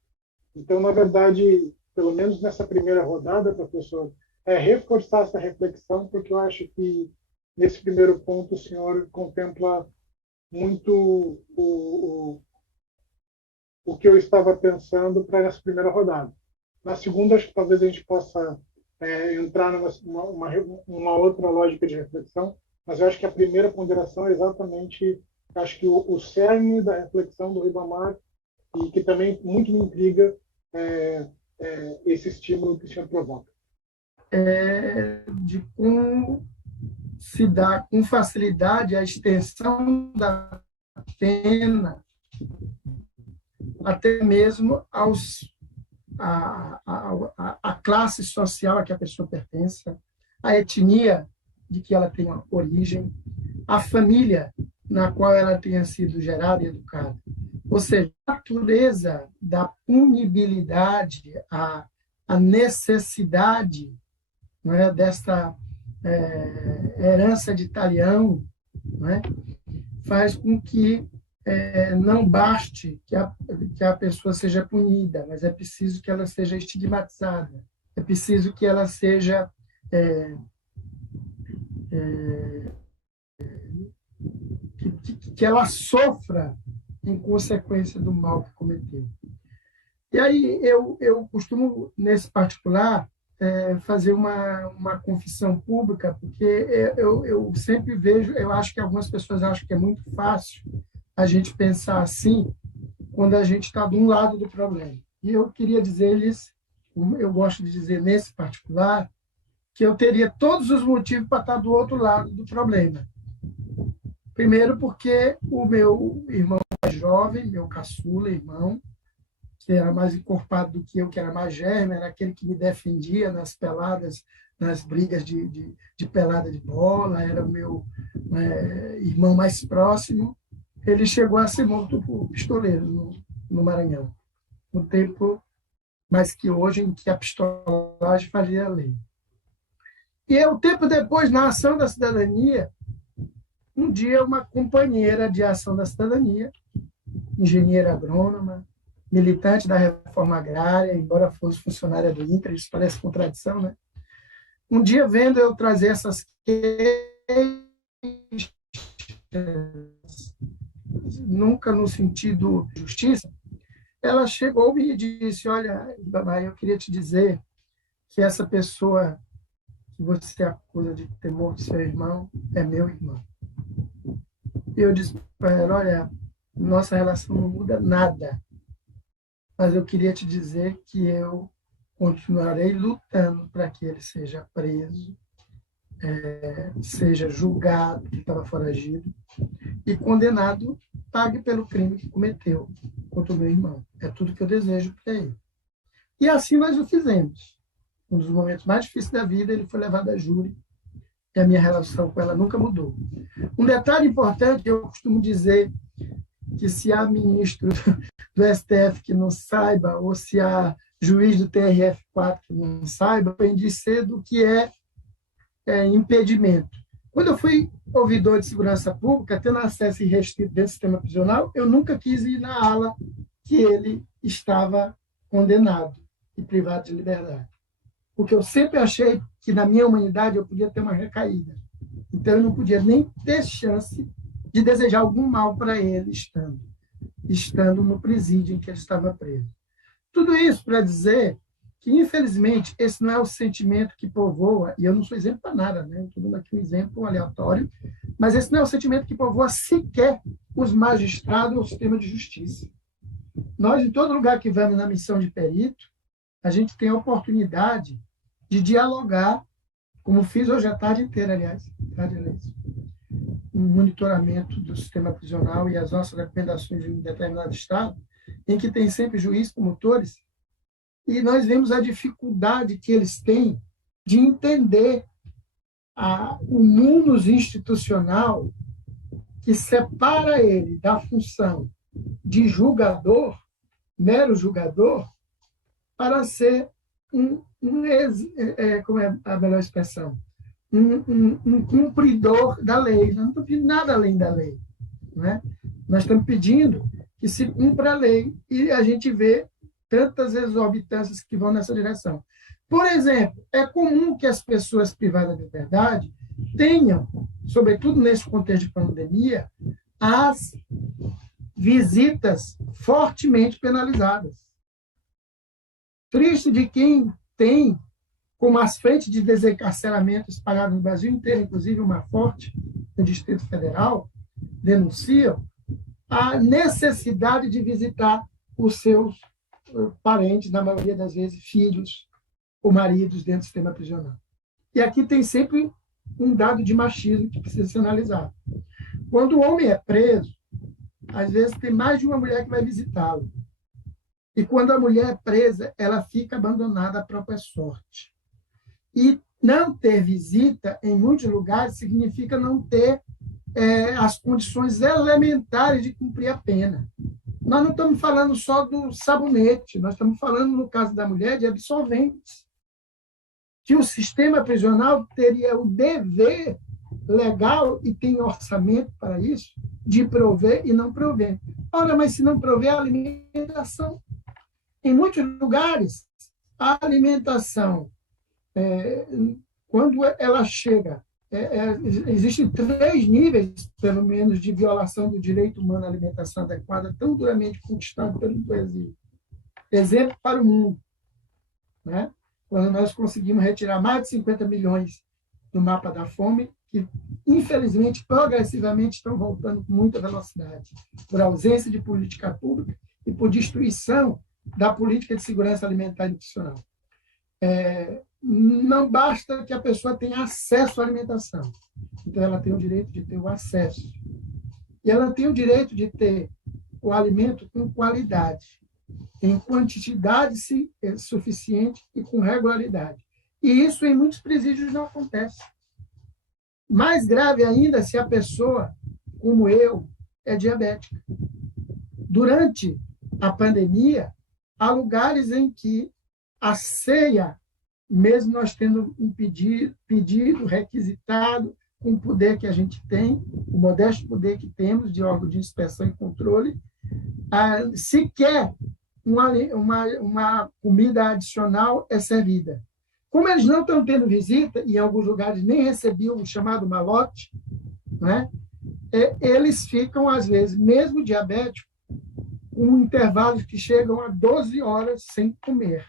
Então, na verdade, pelo menos nessa primeira rodada, professor, é reforçar essa reflexão, porque eu acho que, nesse primeiro ponto, o senhor contempla muito o que eu estava pensando para essa primeira rodada. Na segunda, acho que talvez a gente possa entrar numa outra lógica de reflexão, mas eu acho que a primeira ponderação é exatamente, acho que o cerne da reflexão do Ribamar, e que também muito me intriga esse estímulo que o senhor provoca. De como se dá com facilidade a extensão da pena até mesmo a classe social a que a pessoa pertence, a etnia de que ela tem origem, a família na qual ela tenha sido gerada e educada. Ou seja, a natureza da punibilidade, a necessidade, não é, desta herança de Talião, não é, faz com que não baste que a pessoa seja punida, mas é preciso que ela seja estigmatizada, é preciso que ela seja que ela sofra em consequência do mal que cometeu. E aí eu costumo, nesse particular, fazer uma confissão pública, porque eu sempre vejo, eu acho que algumas pessoas acham que é muito fácil a gente pensar assim quando a gente está de um lado do problema. E eu queria dizer-lhes, eu gosto de dizer nesse particular, que eu teria todos os motivos para estar do outro lado do problema. Primeiro porque o meu irmão mais jovem, meu caçula irmão, que era mais encorpado do que eu, que era mais germe, era aquele que me defendia nas peladas, nas brigas de pelada de bola, era o meu irmão mais próximo. Ele chegou a ser morto por pistoleiro no Maranhão, no tempo, mas que hoje em que a pistolagem fazia a lei. E um tempo depois, na Ação da Cidadania, um dia uma companheira de Ação da Cidadania, engenheira agrônoma, militante da reforma agrária, embora fosse funcionária do INCRA, isso parece contradição, né? Um dia, vendo eu trazer essas queixas, nunca no sentido de justiça, ela chegou e disse: olha, Ribamar, eu queria te dizer que essa pessoa que você acusa de ter morto seu irmão é meu irmão. E eu disse para ela: olha, nossa relação não muda nada, mas eu queria te dizer que eu continuarei lutando para que ele seja preso, seja julgado, que estava foragido, e condenado, pague pelo crime que cometeu contra o meu irmão. É tudo que eu desejo para ele. E assim nós o fizemos. Um dos momentos mais difíceis da vida, ele foi levado a júri, e a minha relação com ela nunca mudou. Um detalhe importante, eu costumo dizer que se há ministro do STF que não saiba, ou se há juiz do TRF4 que não saiba, aprendi cedo o que é impedimento. Quando eu fui ouvidor de segurança pública, tendo acesso irrestrito dentro do sistema prisional, eu nunca quis ir na ala que ele estava condenado e privado de liberdade. Porque eu sempre achei que, na minha humanidade, eu podia ter uma recaída. Então, eu não podia nem ter chance de desejar algum mal para ele estando no presídio em que ele estava preso. Tudo isso para dizer que, infelizmente, esse não é o sentimento que povoa, e eu não sou exemplo para nada, né? Estou dando aqui um exemplo aleatório, mas esse não é o sentimento que povoa sequer os magistrados ou o sistema de justiça. Nós, em todo lugar que vamos na missão de perito, a gente tem a oportunidade de dialogar, como fiz hoje a tarde inteira, aliás, um monitoramento do sistema prisional e as nossas recomendações de um determinado estado, em que tem sempre juiz, promotores, e nós vemos a dificuldade que eles têm de entender o mundo institucional que separa ele da função de julgador, mero julgador, para ser como é a melhor expressão? Um cumpridor da lei. Nós não estamos pedindo nada além da lei. Né? Nós estamos pedindo que se cumpra a lei e a gente vê tantas exorbitâncias que vão nessa direção. Por exemplo, é comum que as pessoas privadas de liberdade tenham, sobretudo nesse contexto de pandemia, as visitas fortemente penalizadas. Triste de quem tem, como as frentes de desencarceramento espalhadas no Brasil inteiro, inclusive uma forte no Distrito Federal, denunciam a necessidade de visitar os seus parentes, na maioria das vezes filhos ou maridos dentro do sistema prisional. E aqui tem sempre um dado de machismo que precisa ser analisado. Quando o homem é preso, às vezes tem mais de uma mulher que vai visitá-lo. E quando a mulher é presa, ela fica abandonada à própria sorte. E não ter visita, em muitos lugares, significa não ter as condições elementares de cumprir a pena. Nós não estamos falando só do sabonete, nós estamos falando, no caso da mulher, de absolventes. Que o sistema prisional teria o dever legal, e tem orçamento para isso, de prover e não prover. Ora, mas se não prover a alimentação, em muitos lugares, a alimentação, quando ela chega, existem 3 níveis, pelo menos, de violação do direito humano à alimentação adequada, tão duramente conquistado pelo Brasil. Exemplo para o mundo. Né? Quando nós conseguimos retirar mais de 50 milhões do mapa da fome, que, infelizmente, progressivamente estão voltando com muita velocidade, por ausência de política pública e por destruição da política de segurança alimentar e nutricional. Não basta que a pessoa tenha acesso à alimentação. Então, ela tem o direito de ter o acesso. E ela tem o direito de ter o alimento com qualidade, em quantidade suficiente e com regularidade. E isso, em muitos presídios, não acontece. Mais grave ainda se a pessoa, como eu, é diabética. Durante a pandemia, há lugares em que a ceia, mesmo nós tendo um pedido requisitado, com o poder que a gente tem, o modesto poder que temos de órgão de inspeção e controle, sequer uma comida adicional é servida. Como eles não estão tendo visita, e em alguns lugares nem recebiam o chamado malote, né? Eles ficam, às vezes, mesmo diabéticos, com intervalos que chegam a 12 horas sem comer.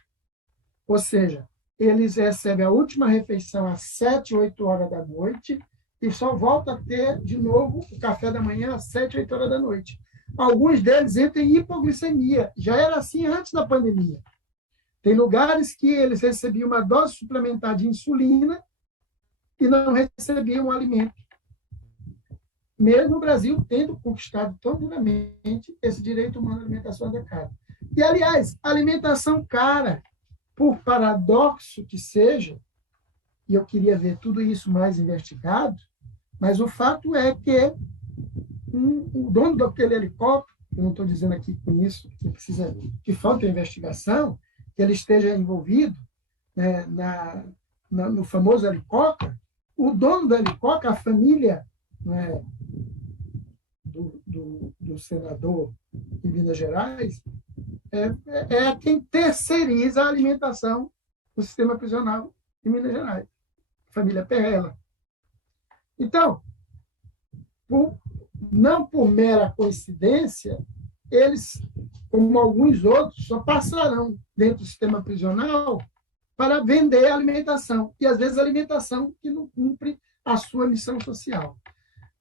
Ou seja, eles recebem a última refeição às 7, 8 horas da noite e só voltam a ter, de novo, o café da manhã às 7, 8 horas da noite. Alguns deles entram em hipoglicemia. Já era assim antes da pandemia. Tem lugares que eles recebiam uma dose suplementar de insulina e não recebiam o alimento. Mesmo o Brasil tendo conquistado tão duramente esse direito humano à alimentação adequada. E, aliás, alimentação cara, por paradoxo que seja, e eu queria ver tudo isso mais investigado, mas o fato é que o dono daquele helicóptero eu não estou dizendo aqui com isso que falta investigação, que ele esteja envolvido, né, no famoso Helicoca. O dono do Helicoca, a família, né, do senador de Minas Gerais, é quem terceiriza a alimentação do sistema prisional de Minas Gerais, família Perrella. Então, não por mera coincidência, eles, como alguns outros, só passarão dentro do sistema prisional para vender alimentação, e às vezes alimentação que não cumpre a sua missão social.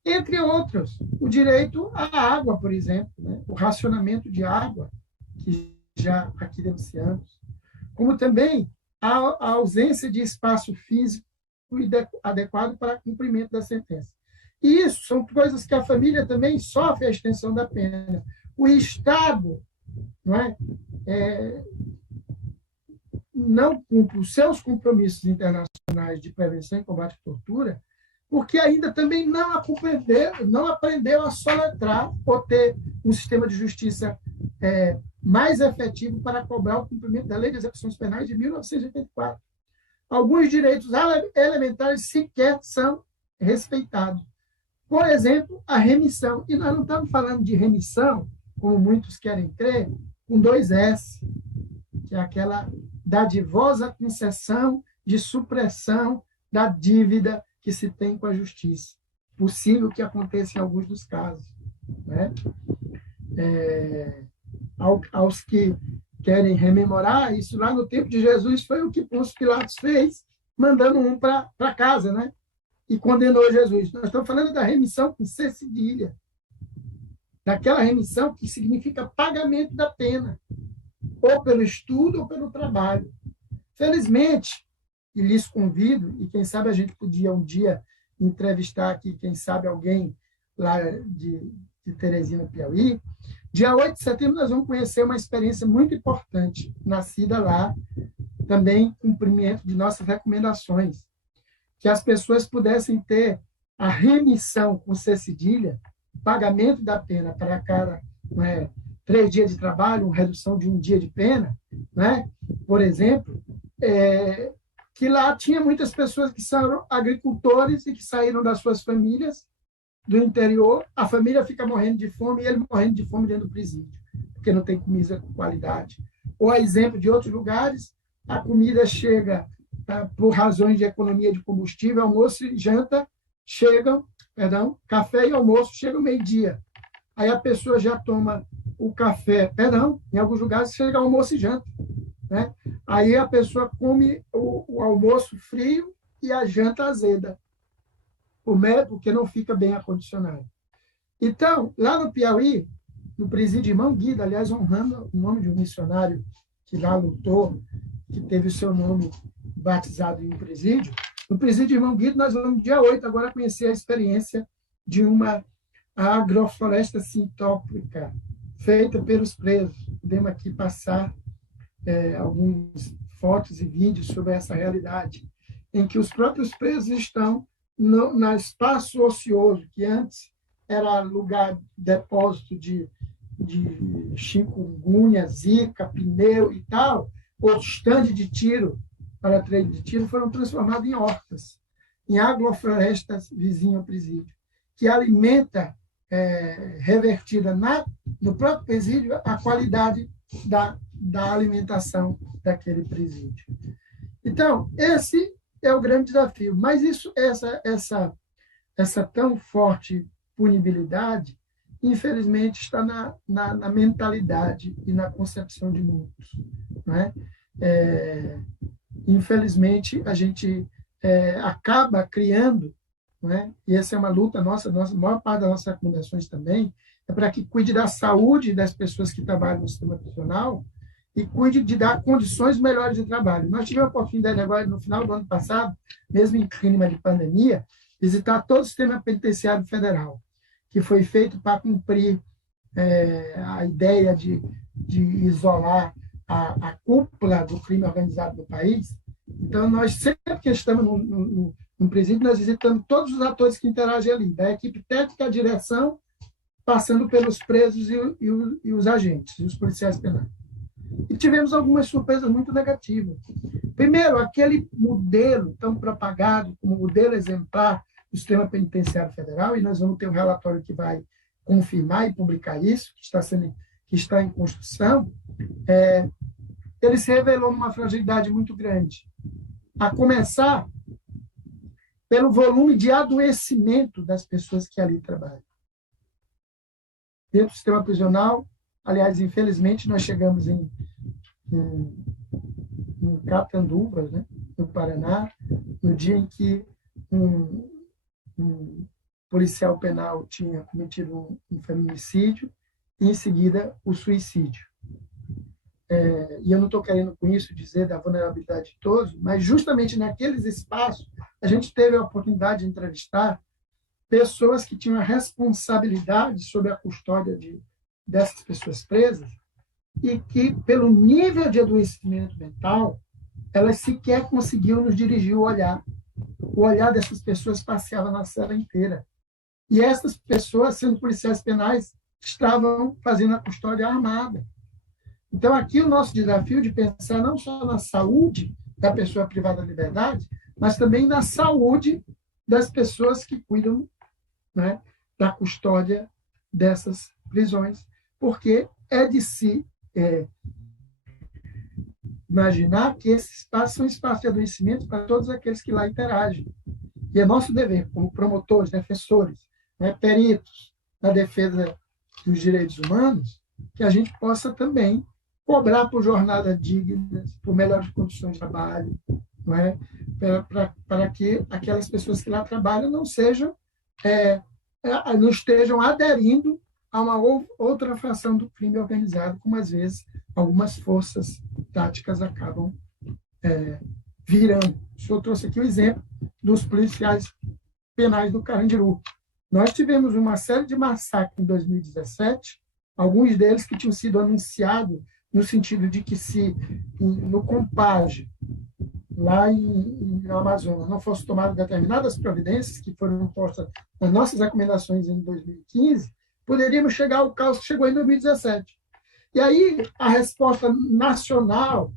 Entre outros, o direito à água, por exemplo, né? O racionamento de água, que já aqui denunciamos, como também a ausência de espaço físico adequado para cumprimento da sentença. E isso são coisas que a família também sofre a extensão da pena. O Estado, não é, não cumpre os seus compromissos internacionais de prevenção e combate à tortura, porque ainda também não aprendeu a soletrar ou ter um sistema de justiça mais efetivo para cobrar o cumprimento da Lei de Execuções Penais de 1984. Alguns direitos elementares sequer são respeitados. Por exemplo, a remissão. E nós não estamos falando de remissão, como muitos querem crer, com 2 S, que é aquela dadivosa concessão de supressão da dívida que se tem com a justiça. Possível que aconteça em alguns dos casos, né? Aos que querem rememorar, isso lá no tempo de Jesus foi o que Pôncio Pilatos fez, mandando um para casa, né? E condenou Jesus. Nós estamos falando da remissão com C cedilha, daquela remissão que significa pagamento da pena, ou pelo estudo ou pelo trabalho. Felizmente, e lhes convido, e quem sabe a gente podia um dia entrevistar aqui, quem sabe alguém lá de Teresina, Piauí. Dia 8 de setembro nós vamos conhecer uma experiência muito importante, nascida lá, também cumprimento de nossas recomendações, que as pessoas pudessem ter a remissão com C cedilha, pagamento da pena para cada 3 dias de trabalho, uma redução de 1 dia de pena, né? Por exemplo, que lá tinha muitas pessoas que são agricultores e que saíram das suas famílias do interior, a família fica morrendo de fome e ele morrendo de fome dentro do presídio, porque não tem comida com qualidade. Ou, a exemplo de outros lugares, a comida chega, por razões de economia de combustível, almoço e janta café e almoço chegam meio-dia. Aí a pessoa já toma o café, em alguns lugares chega almoço e janta, né? Aí a pessoa come o almoço frio e a janta azeda, porque não fica bem acondicionado. Então, lá no Piauí, no presídio Irmão Guida, aliás, honrando o nome de um missionário que lá lutou, que teve o seu nome batizado em um presídio, no presídio Irmão Guida, nós vamos, dia 8, agora conhecer a experiência de uma agrofloresta sintópica feita pelos presos. Podemos aqui passar algumas fotos e vídeos sobre essa realidade, em que os próprios presos estão no espaço ocioso, que antes era lugar de depósito de chikungunya, zika, pneu e tal, ou estande de tiro para treino de tiro, foram transformados em hortas, em agroflorestas vizinho ao presídio, que alimenta, revertida no próprio presídio, a qualidade da alimentação daquele presídio. Então, esse é o grande desafio. Mas essa tão forte punibilidade, infelizmente, está na mentalidade e na concepção de muitos, né? Infelizmente, a gente acaba criando, né? E essa é uma luta nossa, a maior parte das nossas recomendações também, é para que cuide da saúde das pessoas que trabalham no sistema prisional e cuide de dar condições melhores de trabalho. Nós tivemos a oportunidade agora, no final do ano passado, mesmo em clima de pandemia, visitar todo o sistema penitenciário federal, que foi feito para cumprir a ideia de isolar a cúpula do crime organizado no país. Então, nós sempre que estamos no presídio, nós visitamos todos os atores que interagem ali, da equipe técnica, a direção passando pelos presos e os agentes, e os policiais penais. E tivemos algumas surpresas muito negativas. Primeiro, aquele modelo tão propagado como modelo exemplar do sistema penitenciário federal, e nós vamos ter um relatório que vai confirmar e publicar isso, que está em construção, ele se revelou numa fragilidade muito grande. A começar pelo volume de adoecimento das pessoas que ali trabalham. Dentro do sistema prisional, aliás, infelizmente, nós chegamos em Catanduvas, né, no Paraná, no dia em que um policial penal tinha cometido um feminicídio e, em seguida, o suicídio. E eu não estou querendo com isso dizer da vulnerabilidade de todos, mas justamente naqueles espaços a gente teve a oportunidade de entrevistar pessoas que tinham a responsabilidade sobre a custódia dessas pessoas presas e que, pelo nível de adoecimento mental, elas sequer conseguiam nos dirigir o olhar. O olhar dessas pessoas passeava na cela inteira. E essas pessoas, sendo policiais penais, estavam fazendo a custódia armada. Então, aqui o nosso desafio de pensar não só na saúde da pessoa privada da liberdade, mas também na saúde das pessoas que cuidam, né, da custódia dessas prisões, porque é de se imaginar que esses espaços são espaços de adoecimento para todos aqueles que lá interagem. E é nosso dever, como promotores, defensores, né, peritos na defesa dos direitos humanos, que a gente possa também cobrar por jornadas dignas, por melhores condições de trabalho, não é? Para que aquelas pessoas que lá trabalham não estejam aderindo a uma outra fração do crime organizado, como às vezes algumas forças táticas acabam virando. O senhor trouxe aqui o exemplo dos policiais penais do Carandiru. Nós tivemos uma série de massacres em 2017, alguns deles que tinham sido anunciados no sentido de que se no Compage, lá no Amazonas, não fossem tomadas determinadas providências que foram postas nas nossas recomendações em 2015, poderíamos chegar ao caos que chegou em 2017. E aí a resposta nacional,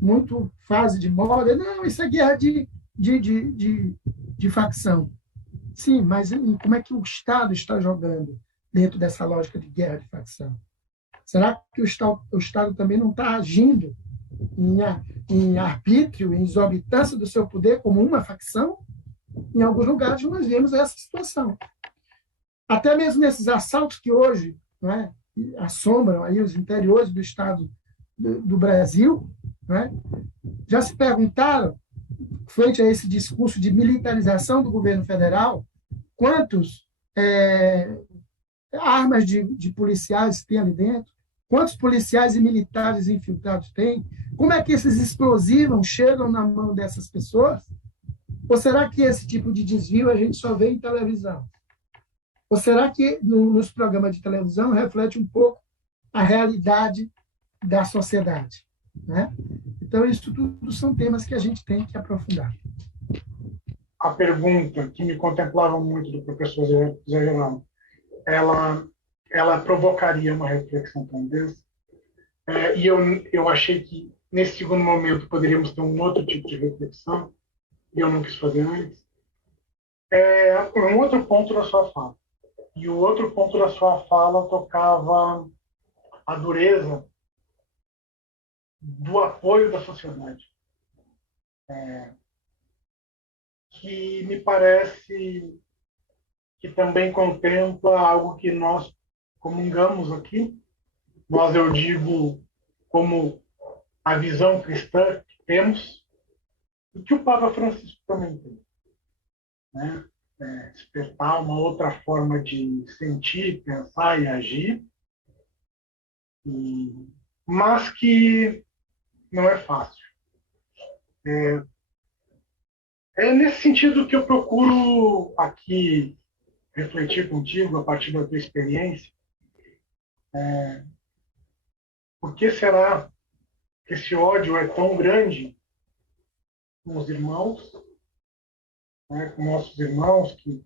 muito fase de moda, não, isso é guerra de facção. Sim, mas como é que o Estado está jogando dentro dessa lógica de guerra de facção? Será que o Estado também não está agindo em arbítrio, em exorbitância do seu poder como uma facção? Em alguns lugares nós vemos essa situação. Até mesmo nesses assaltos que hoje, não é, assombram aí os interiores do Estado do Brasil, não é, já se perguntaram, frente a esse discurso de militarização do governo federal, quantos armas de policiais tem ali dentro? Quantos policiais e militares infiltrados tem? Como é que esses explosivos chegam na mão dessas pessoas? Ou será que esse tipo de desvio a gente só vê em televisão? Ou será que nos programas de televisão reflete um pouco a realidade da sociedade, né? Então, isso tudo são temas que a gente tem que aprofundar. A pergunta que me contemplava muito do professor Zé Geraldo, ela provocaria uma reflexão talvez, e eu achei que nesse segundo momento poderíamos ter um outro tipo de reflexão, e eu não quis fazer antes. Um outro ponto da sua fala. E o outro ponto da sua fala tocava a dureza do apoio da sociedade, que me parece que também contempla algo que nós comungamos aqui. Nós, eu digo, como a visão cristã que temos, e que o Papa Francisco também tem, né? Despertar uma outra forma de sentir, pensar e agir, mas que não é fácil. É nesse sentido que eu procuro aqui refletir contigo, a partir da tua experiência. Por que será que esse ódio é tão grande com os irmãos, né, com nossos irmãos que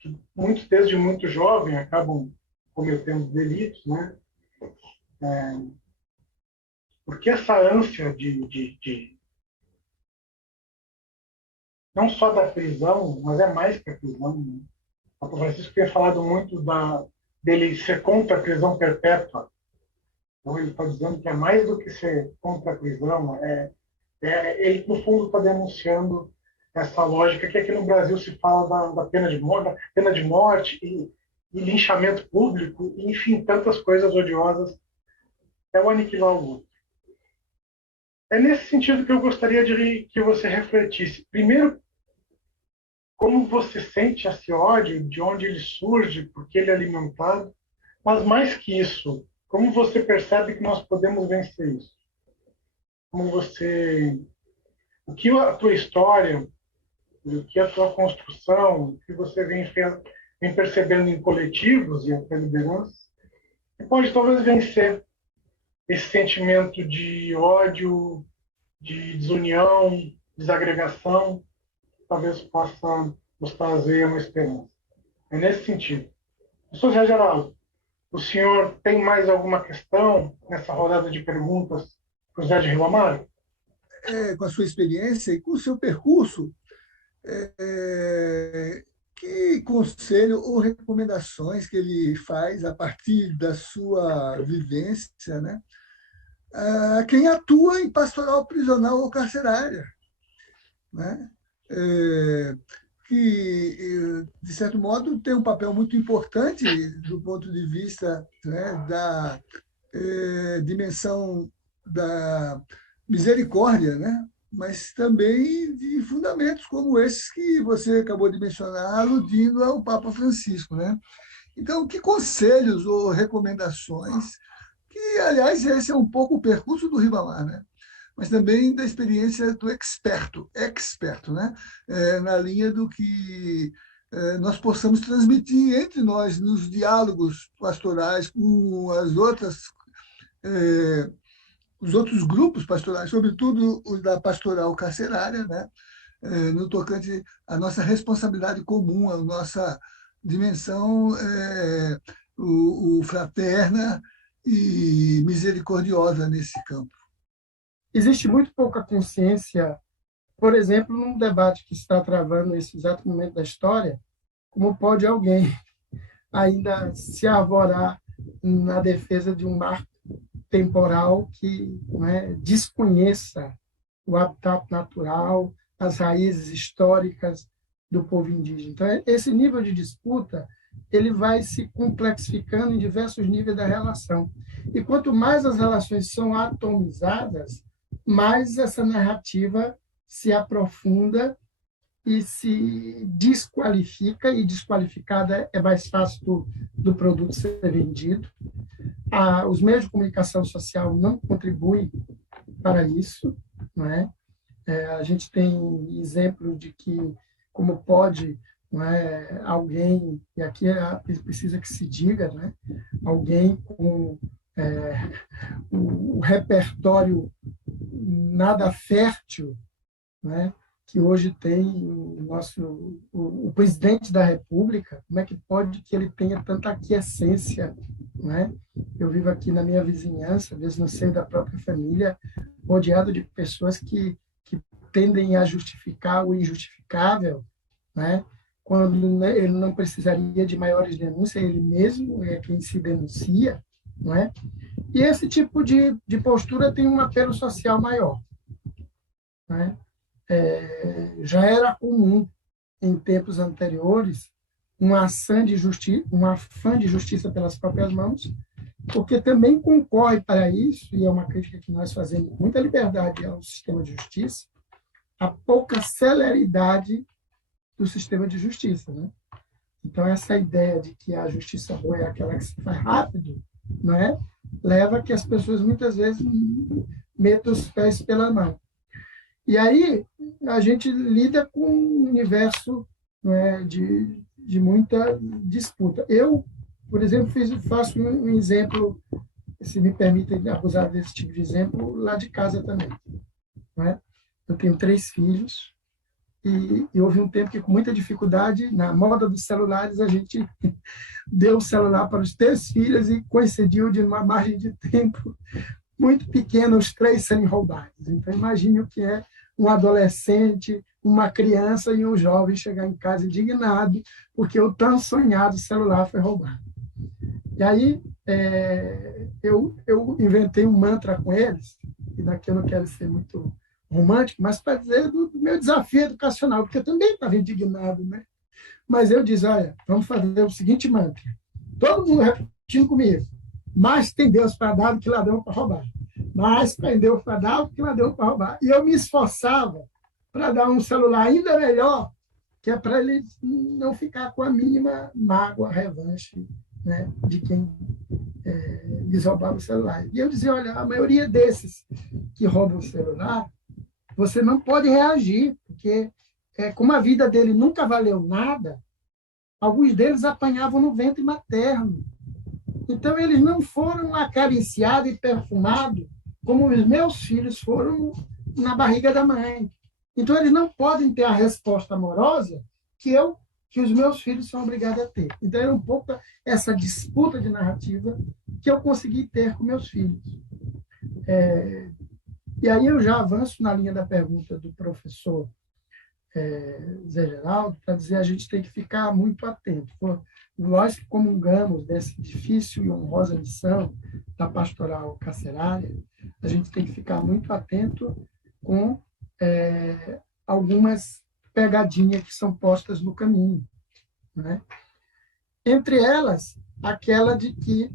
que muitos desde muito jovem acabam cometendo delitos, né? Porque essa ânsia de não só da prisão, mas é mais que a prisão, né? O Papa Francisco tem falado muito dele ser contra a prisão perpétua. Então, ele está dizendo que é mais do que ser contra a prisão. Ele, no fundo, está denunciando essa lógica que aqui no Brasil se fala da pena de morte e linchamento público, e, enfim, tantas coisas odiosas. É o aniquilar o outro. É nesse sentido que eu gostaria que você refletisse. Primeiro, como você sente esse ódio, de onde ele surge, por que ele é alimentado, mas mais que isso, como você percebe que nós podemos vencer isso? O que a tua história, o que a tua construção, o que você vem percebendo em coletivos e até lideranças, que pode talvez vencer esse sentimento de ódio, de desunião, desagregação, talvez possa nos trazer uma esperança. É nesse sentido. Professor Zé Geraldo, o senhor tem mais alguma questão nessa rodada de perguntas para o Zé de Ribamar? Com a sua experiência e com o seu percurso, que conselho ou recomendações que ele faz a partir da sua vivência, né? A quem atua em pastoral prisional ou carcerária, né? Que, de certo modo, tem um papel muito importante do ponto de vista, né, da dimensão da misericórdia, né? Mas também de fundamentos como esses que você acabou de mencionar, aludindo ao Papa Francisco, né? Então, que conselhos ou recomendações, que, aliás, esse é um pouco o percurso do Ribamar, né? Mas também da experiência do experto, né? Na linha do que nós possamos transmitir entre nós nos diálogos pastorais com os outros grupos pastorais, sobretudo os da pastoral carcerária, né? No tocante à nossa responsabilidade comum, a nossa dimensão fraterna e misericordiosa nesse campo. Existe muito pouca consciência, por exemplo, num debate que está travando nesse exato momento da história, como pode alguém ainda se arvorar na defesa de um marco temporal que, né, desconheça o habitat natural, as raízes históricas do povo indígena. Então, esse nível de disputa ele vai se complexificando em diversos níveis da relação. E quanto mais as relações são atomizadas, mais essa narrativa se aprofunda e se desqualifica, e desqualificada é mais fácil do produto ser vendido. Os meios de comunicação social não contribuem para isso, não é? A gente tem exemplo de que, como pode, não é, alguém, e aqui precisa que se diga, né, alguém com o repertório nada fértil, né, que hoje tem o presidente da República, como é que pode que ele tenha tanta aquiescência, né? Eu vivo aqui na minha vizinhança, às vezes no seio da própria família, rodeado de pessoas que tendem a justificar o injustificável, né? Quando ele não precisaria de maiores denúncias, ele mesmo é quem se denuncia, não é? E esse tipo de postura tem um apelo social maior, né? Já era comum em tempos anteriores um afã de justiça pelas próprias mãos, porque também concorre para isso, e é uma crítica que nós fazemos com muita liberdade ao sistema de justiça, a pouca celeridade do sistema de justiça, né? Então, essa ideia de que a justiça boa é aquela que se faz rápido, não é? Leva a que as pessoas, muitas vezes, metam os pés pela mão. E aí, a gente lida com um universo, não é, de muita disputa. Eu, por exemplo, faço um exemplo, se me permitem abusar desse tipo de exemplo, lá de casa também, não é? Eu tenho 3 filhos, e houve um tempo que, com muita dificuldade, na moda dos celulares, a gente deu o celular para os 3 filhos e coincidiu de uma margem de tempo muito pequena os 3 serem roubados. Então, imagine o que é um adolescente, uma criança e um jovem chegar em casa indignado porque o tão sonhado celular foi roubado. E aí, eu inventei um mantra com eles, e daqui eu não quero ser muito romântico, mas para dizer do meu desafio educacional, porque eu também estava indignado, né? Mas eu disse, olha, vamos fazer o seguinte mantra. Todo mundo repetindo comigo. Mais tem Deus para dar do que ladrão para roubar. Mais tem Deus para dar do que ladrão para roubar. E eu me esforçava para dar um celular ainda melhor, que é para ele não ficar com a mínima mágoa, revanche, né, de quem lhes roubava o celular. E eu dizia, olha, a maioria desses que roubam o celular, você não pode reagir, porque como a vida dele nunca valeu nada, alguns deles apanhavam no ventre materno. Então, eles não foram acariciados e perfumados como os meus filhos foram na barriga da mãe. Então, eles não podem ter a resposta amorosa que os meus filhos são obrigados a ter. Então, era um pouco essa disputa de narrativa que eu consegui ter com meus filhos. E aí eu já avanço na linha da pergunta do professor Zé Geraldo, para dizer a gente tem que ficar muito atento. Nós que comungamos dessa difícil e honrosa missão da pastoral carcerária, a gente tem que ficar muito atento com algumas pegadinhas que são postas no caminho, né? Entre elas, aquela de que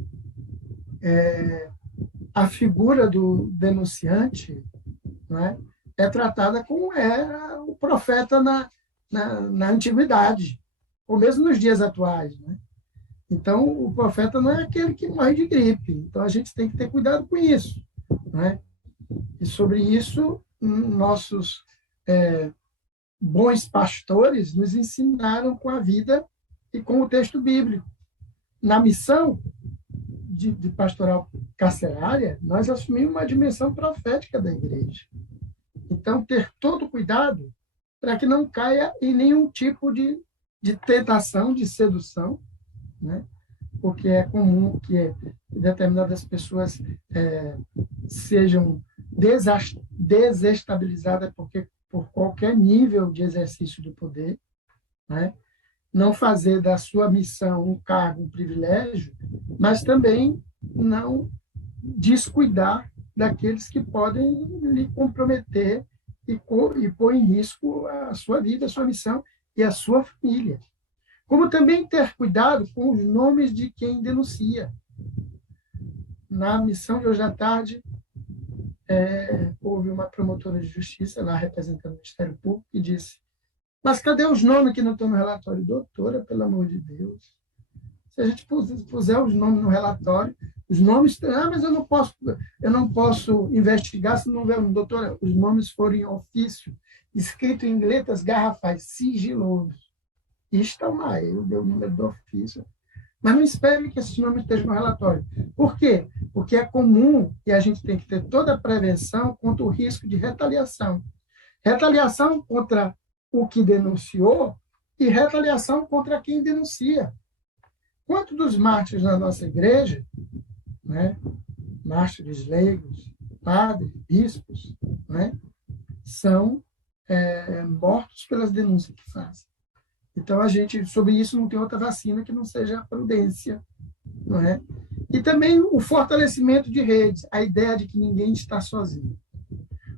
a figura do denunciante, né, é tratada como era o profeta na antiguidade, ou mesmo nos dias atuais, né? Então, o profeta não é aquele que morre de gripe. Então, a gente tem que ter cuidado com isso, né? E sobre isso, nossos bons pastores nos ensinaram com a vida e com o texto bíblico. Na missão de pastoral carcerária, nós assumimos uma dimensão profética da igreja. Então, ter todo cuidado para que não caia em nenhum tipo de tentação, de sedução, né? Porque é comum que determinadas pessoas sejam desestabilizadas por qualquer nível de exercício do poder, né? Não fazer da sua missão um cargo, um privilégio, mas também não descuidar daqueles que podem lhe comprometer e pôr em risco a sua vida, a sua missão e a sua família. Como também ter cuidado com os nomes de quem denuncia. Na missão de hoje à tarde, houve uma promotora de justiça lá representando o Ministério Público que disse: mas cadê os nomes que não estão no relatório? Doutora, pelo amor de Deus. Se a gente puser os nomes no relatório, os nomes... mas eu não posso investigar se não houver um. Doutora, os nomes foram em ofício, escrito em letras garrafais, sigilosos. E estão lá, eu dei o número do ofício. Mas não espere que esses nomes estejam no relatório. Por quê? Porque é comum e a gente tem que ter toda a prevenção contra o risco de retaliação. Retaliação contra o que denunciou e retaliação contra quem denuncia. Quantos dos mártires na nossa igreja, né, mártires leigos, padres, bispos, né, são mortos pelas denúncias que fazem? Então, a gente, sobre isso, não tem outra vacina que não seja a prudência, não é? E também o fortalecimento de redes, a ideia de que ninguém está sozinho.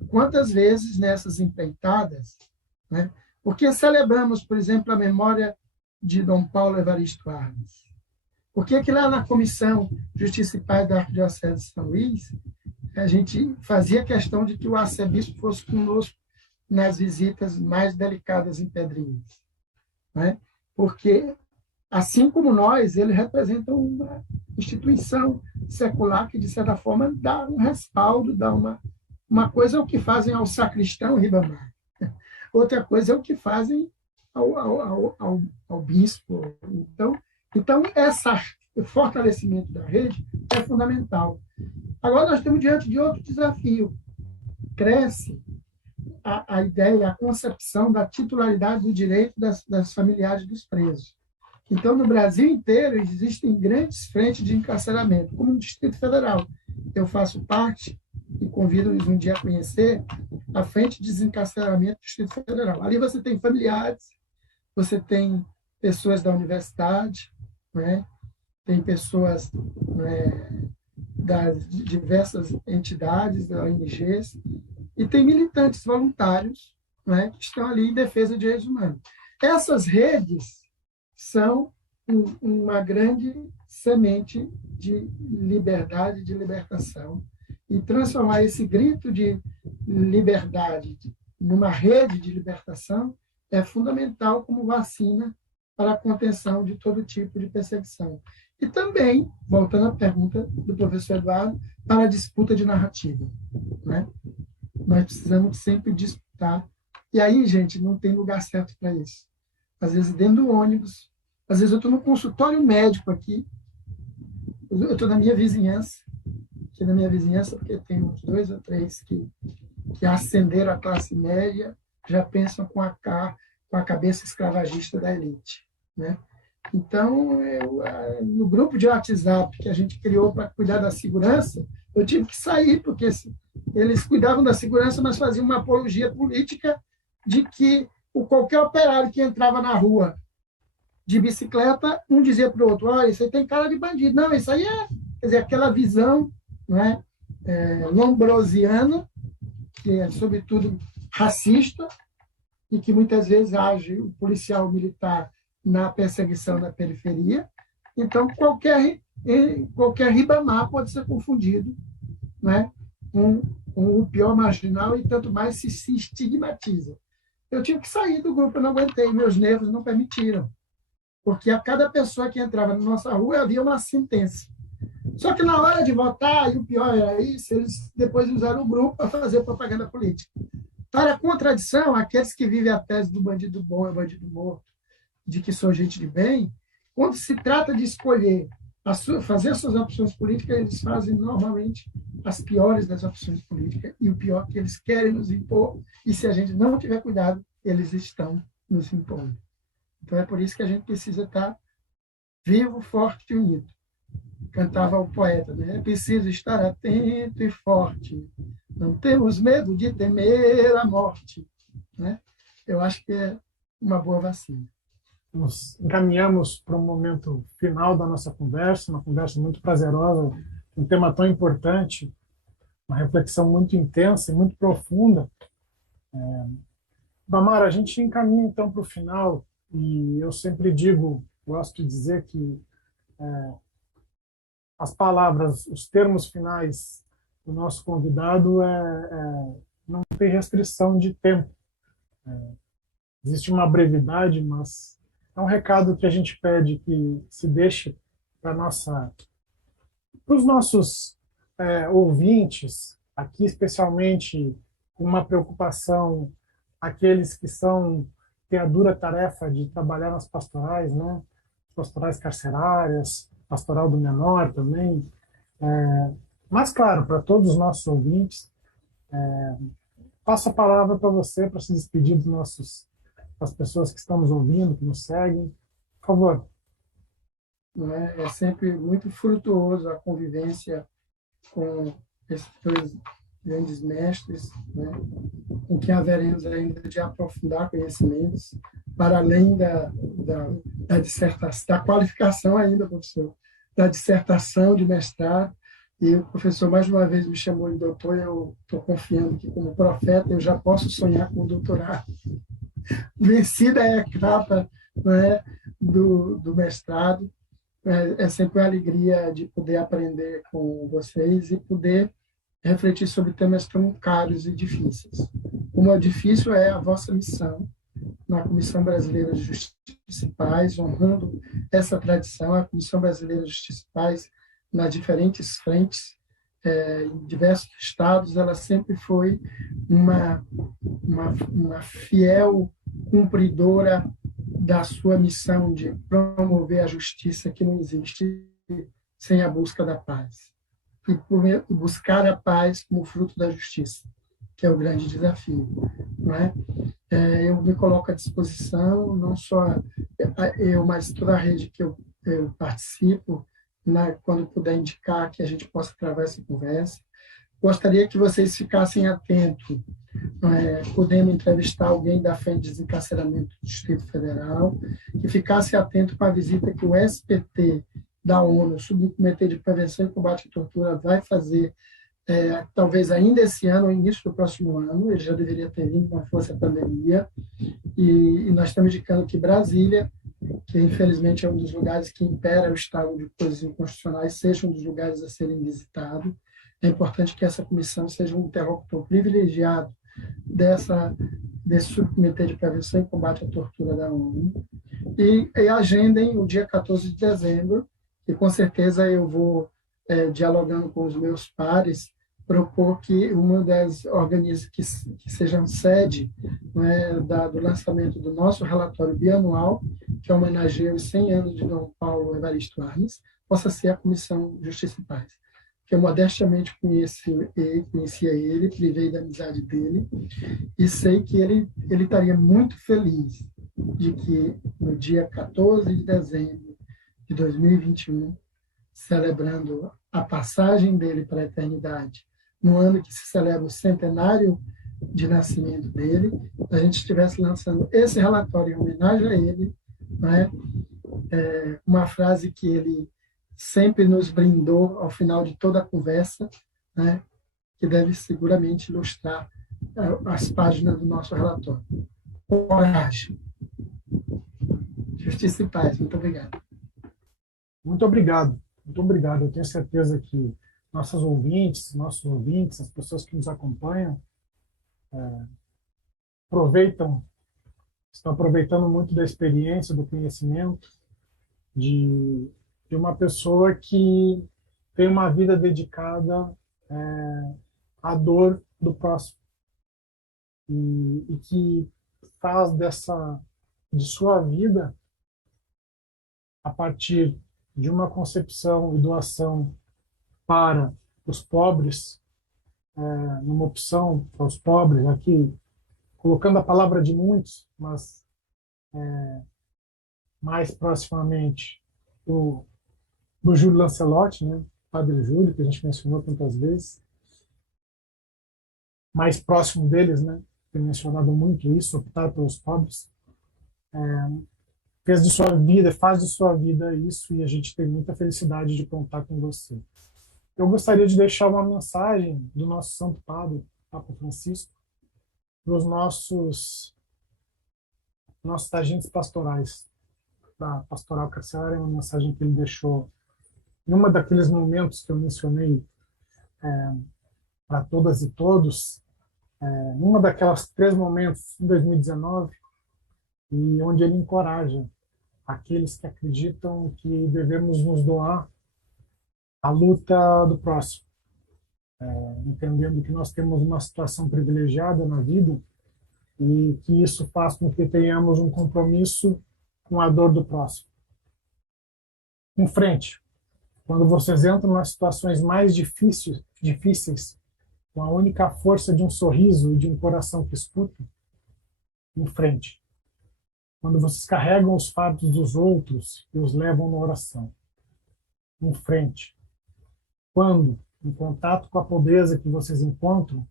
Quantas vezes nessas empreitadas, né, porque celebramos, por exemplo, a memória de Dom Paulo Evaristo Arnes? Por que lá na Comissão Justiça e Paz da Arquidiocese de São Luís, a gente fazia questão de que o arcebispo fosse conosco nas visitas mais delicadas em Pedrinhas? Né? Porque, assim como nós, ele representa uma instituição secular que, de certa forma, dá um respaldo, dá uma coisa é o que fazem ao sacristão Ribamar, outra coisa é o que fazem ao bispo. Então, esse fortalecimento da rede é fundamental. Agora, nós estamos diante de outro desafio. Cresce a ideia, a concepção da titularidade do direito das familiares dos presos. Então, no Brasil inteiro, existem grandes frentes de encarceramento, como no Distrito Federal. Eu faço parte, e convido-os um dia a conhecer, a Frente de Desencarceramento do Distrito Federal. Ali você tem familiares, você tem pessoas da universidade, né? Tem pessoas, né, das diversas entidades, da ONGs, e tem militantes voluntários, né, que estão ali em defesa de direitos humanos. Essas redes são uma grande semente de liberdade, de libertação, e transformar esse grito de liberdade numa rede de libertação é fundamental como vacina para a contenção de todo tipo de perseguição. E também, voltando à pergunta do professor Eduardo, para a disputa de narrativa, né? Nós precisamos sempre disputar. E aí, gente, não tem lugar certo para isso. Às vezes dentro do ônibus, às vezes eu estou no consultório médico aqui, eu estou na minha vizinhança, porque tem uns 2 ou 3 que ascenderam a classe média, já pensam com a cabeça escravagista da elite, né? Então, no grupo de WhatsApp que a gente criou para cuidar da segurança, eu tive que sair, porque eles cuidavam da segurança, mas faziam uma apologia política de que qualquer operário que entrava na rua de bicicleta, um dizia para o outro, olha, isso aí tem cara de bandido. Não, isso aí quer dizer, aquela visão, né, lombrosiana, que é, sobretudo, racista, e que muitas vezes age o policial militar na perseguição da periferia. Então, qualquer Ribamar pode ser confundido, né, com o pior marginal, e tanto mais se estigmatiza. Eu tive que sair do grupo, eu não aguentei, meus nervos não permitiram, porque a cada pessoa que entrava na nossa rua havia uma sentença. Só que na hora de votar, e o pior era isso, eles depois usaram o grupo para fazer propaganda política. Para a contradição, aqueles que vivem a tese do bandido bom é bandido morto, de que sou gente de bem, quando se trata de escolher, fazer as suas opções políticas, eles fazem normalmente as piores das opções políticas, e o pior que eles querem nos impor, e se a gente não tiver cuidado, eles estão nos impondo. Então é por isso que a gente precisa estar vivo, forte e unido. Cantava o poeta, né? É preciso estar atento e forte, não temos medo de temer a morte, né? Eu acho que é uma boa vacina. Nos encaminhamos para o momento final da nossa conversa, uma conversa muito prazerosa, um tema tão importante, uma reflexão muito intensa e muito profunda. Bamara, a gente encaminha então para o final, e eu sempre gosto de dizer que as palavras, os termos finais do nosso convidado não tem restrição de tempo. Existe uma brevidade, mas é um recado que a gente pede que se deixe para os nossos ouvintes, aqui especialmente uma preocupação, aqueles que têm a dura tarefa de trabalhar nas pastorais, né? Pastorais carcerárias, pastoral do menor também. Mas, claro, para todos os nossos ouvintes, passo a palavra para você, para se despedir das pessoas que estamos ouvindo, que nos seguem. Por favor. É sempre muito frutuoso a convivência com esses 2 grandes mestres, né, com que haveremos ainda de aprofundar conhecimentos, para além da dissertação, da qualificação ainda, professor, da dissertação de mestrado. E o professor, mais uma vez, me chamou de doutor, eu estou confiando que, como profeta, eu já posso sonhar com o doutorado. Vencida é a etapa, né, do mestrado. É sempre uma alegria de poder aprender com vocês e poder refletir sobre temas tão caros e difíceis. Como é difícil é a vossa missão na Comissão Brasileira de Justiça e Paz, honrando essa tradição. A Comissão Brasileira de Justiça e Paz, nas diferentes frentes, em diversos estados, ela sempre foi uma fiel cumpridora da sua missão de promover a justiça, que não existe sem a busca da paz, e buscar a paz como fruto da justiça. que é o grande desafio, não é? Eu me coloco à disposição, não só eu, mas toda a rede que eu participo, né, quando puder indicar que a gente possa travar essa conversa. Gostaria que vocês ficassem atentos, podendo entrevistar alguém da Frente de Desencarceramento do Distrito Federal, que ficasse atento para a visita que o SPT da ONU, o Subcomitê de Prevenção e Combate à Tortura, vai fazer, talvez ainda esse ano, ou início do próximo ano. Ele já deveria ter vindo, não fosse a pandemia. E nós estamos indicando que Brasília, que infelizmente é um dos lugares que impera o estado de coisas inconstitucionais, seja um dos lugares a serem visitados. É importante que essa comissão seja um interlocutor privilegiado desse Subcomitê de Prevenção e Combate à Tortura da ONU, e agendem o dia 14 de dezembro, e com certeza eu vou, dialogando com os meus pares, propor que uma das organismos que sejam sede, do lançamento do nosso relatório bianual, que homenageia os 100 anos de Dom Paulo Evaristo Arnes, possa ser a Comissão Justiça e Paz, que eu modestamente conhecia ele, privei da amizade dele, e sei que ele estaria muito feliz de que no dia 14 de dezembro de 2021, celebrando a passagem dele para a eternidade, no ano que se celebra o centenário de nascimento dele, a gente estivesse lançando esse relatório em homenagem a ele, uma frase que ele sempre nos brindou ao final de toda a conversa, que deve seguramente ilustrar as páginas do nosso relatório. Coragem. Justiça e paz. Muito obrigado. Muito obrigado. Muito obrigado. Eu tenho certeza que nossos ouvintes, as pessoas que nos acompanham, estão aproveitando muito da experiência, do conhecimento de uma pessoa que tem uma vida dedicada à dor do próximo e que faz de sua vida, a partir de uma concepção e doação para os pobres, numa opção para os pobres, aqui colocando a palavra de muitos, mas mais proximamente do Júlio Lancelotti, Padre Júlio, que a gente mencionou tantas vezes, mais próximo deles, tem mencionado muito isso, optar pelos pobres, faz de sua vida isso, e a gente tem muita felicidade de contar com você. Eu gostaria de deixar uma mensagem do nosso Santo Padre, Papa Francisco, para os nossos agentes pastorais da Pastoral Carcerária, uma mensagem que ele deixou em um daqueles momentos que eu mencionei para todas e todos, numa daquelas 3 momentos em 2019, e onde ele encoraja aqueles que acreditam que devemos nos doar à luta do próximo, entendendo que nós temos uma situação privilegiada na vida e que isso faz com que tenhamos um compromisso com a dor do próximo. Em frente, quando vocês entram nas situações mais difíceis, com a única força de um sorriso e de um coração que escuta, em frente. Quando vocês carregam os fardos dos outros e os levam na oração, em frente. Quando, em contato com a pobreza que vocês encontram,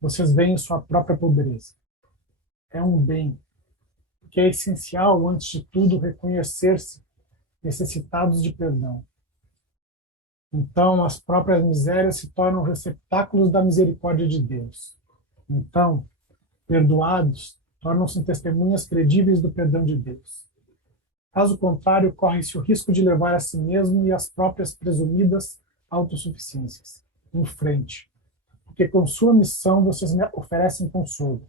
vocês veem sua própria pobreza. É um bem, que é essencial, antes de tudo, reconhecer-se necessitados de perdão. Então, as próprias misérias se tornam receptáculos da misericórdia de Deus. Então, perdoados, tornam-se testemunhas credíveis do perdão de Deus. Caso contrário, corre-se o risco de levar a si mesmo e as próprias presumidas autossuficiências em frente, porque com sua missão vocês me oferecem consolo.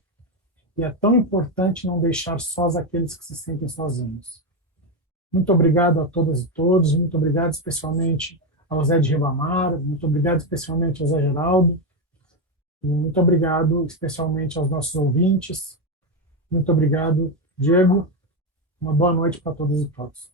E é tão importante não deixar sós aqueles que se sentem sozinhos. Muito obrigado a todas e todos, muito obrigado especialmente ao Zé de Ribamar, muito obrigado especialmente ao Zé Geraldo, e muito obrigado especialmente aos nossos ouvintes. Muito obrigado, Diego. Uma boa noite para todos e todos.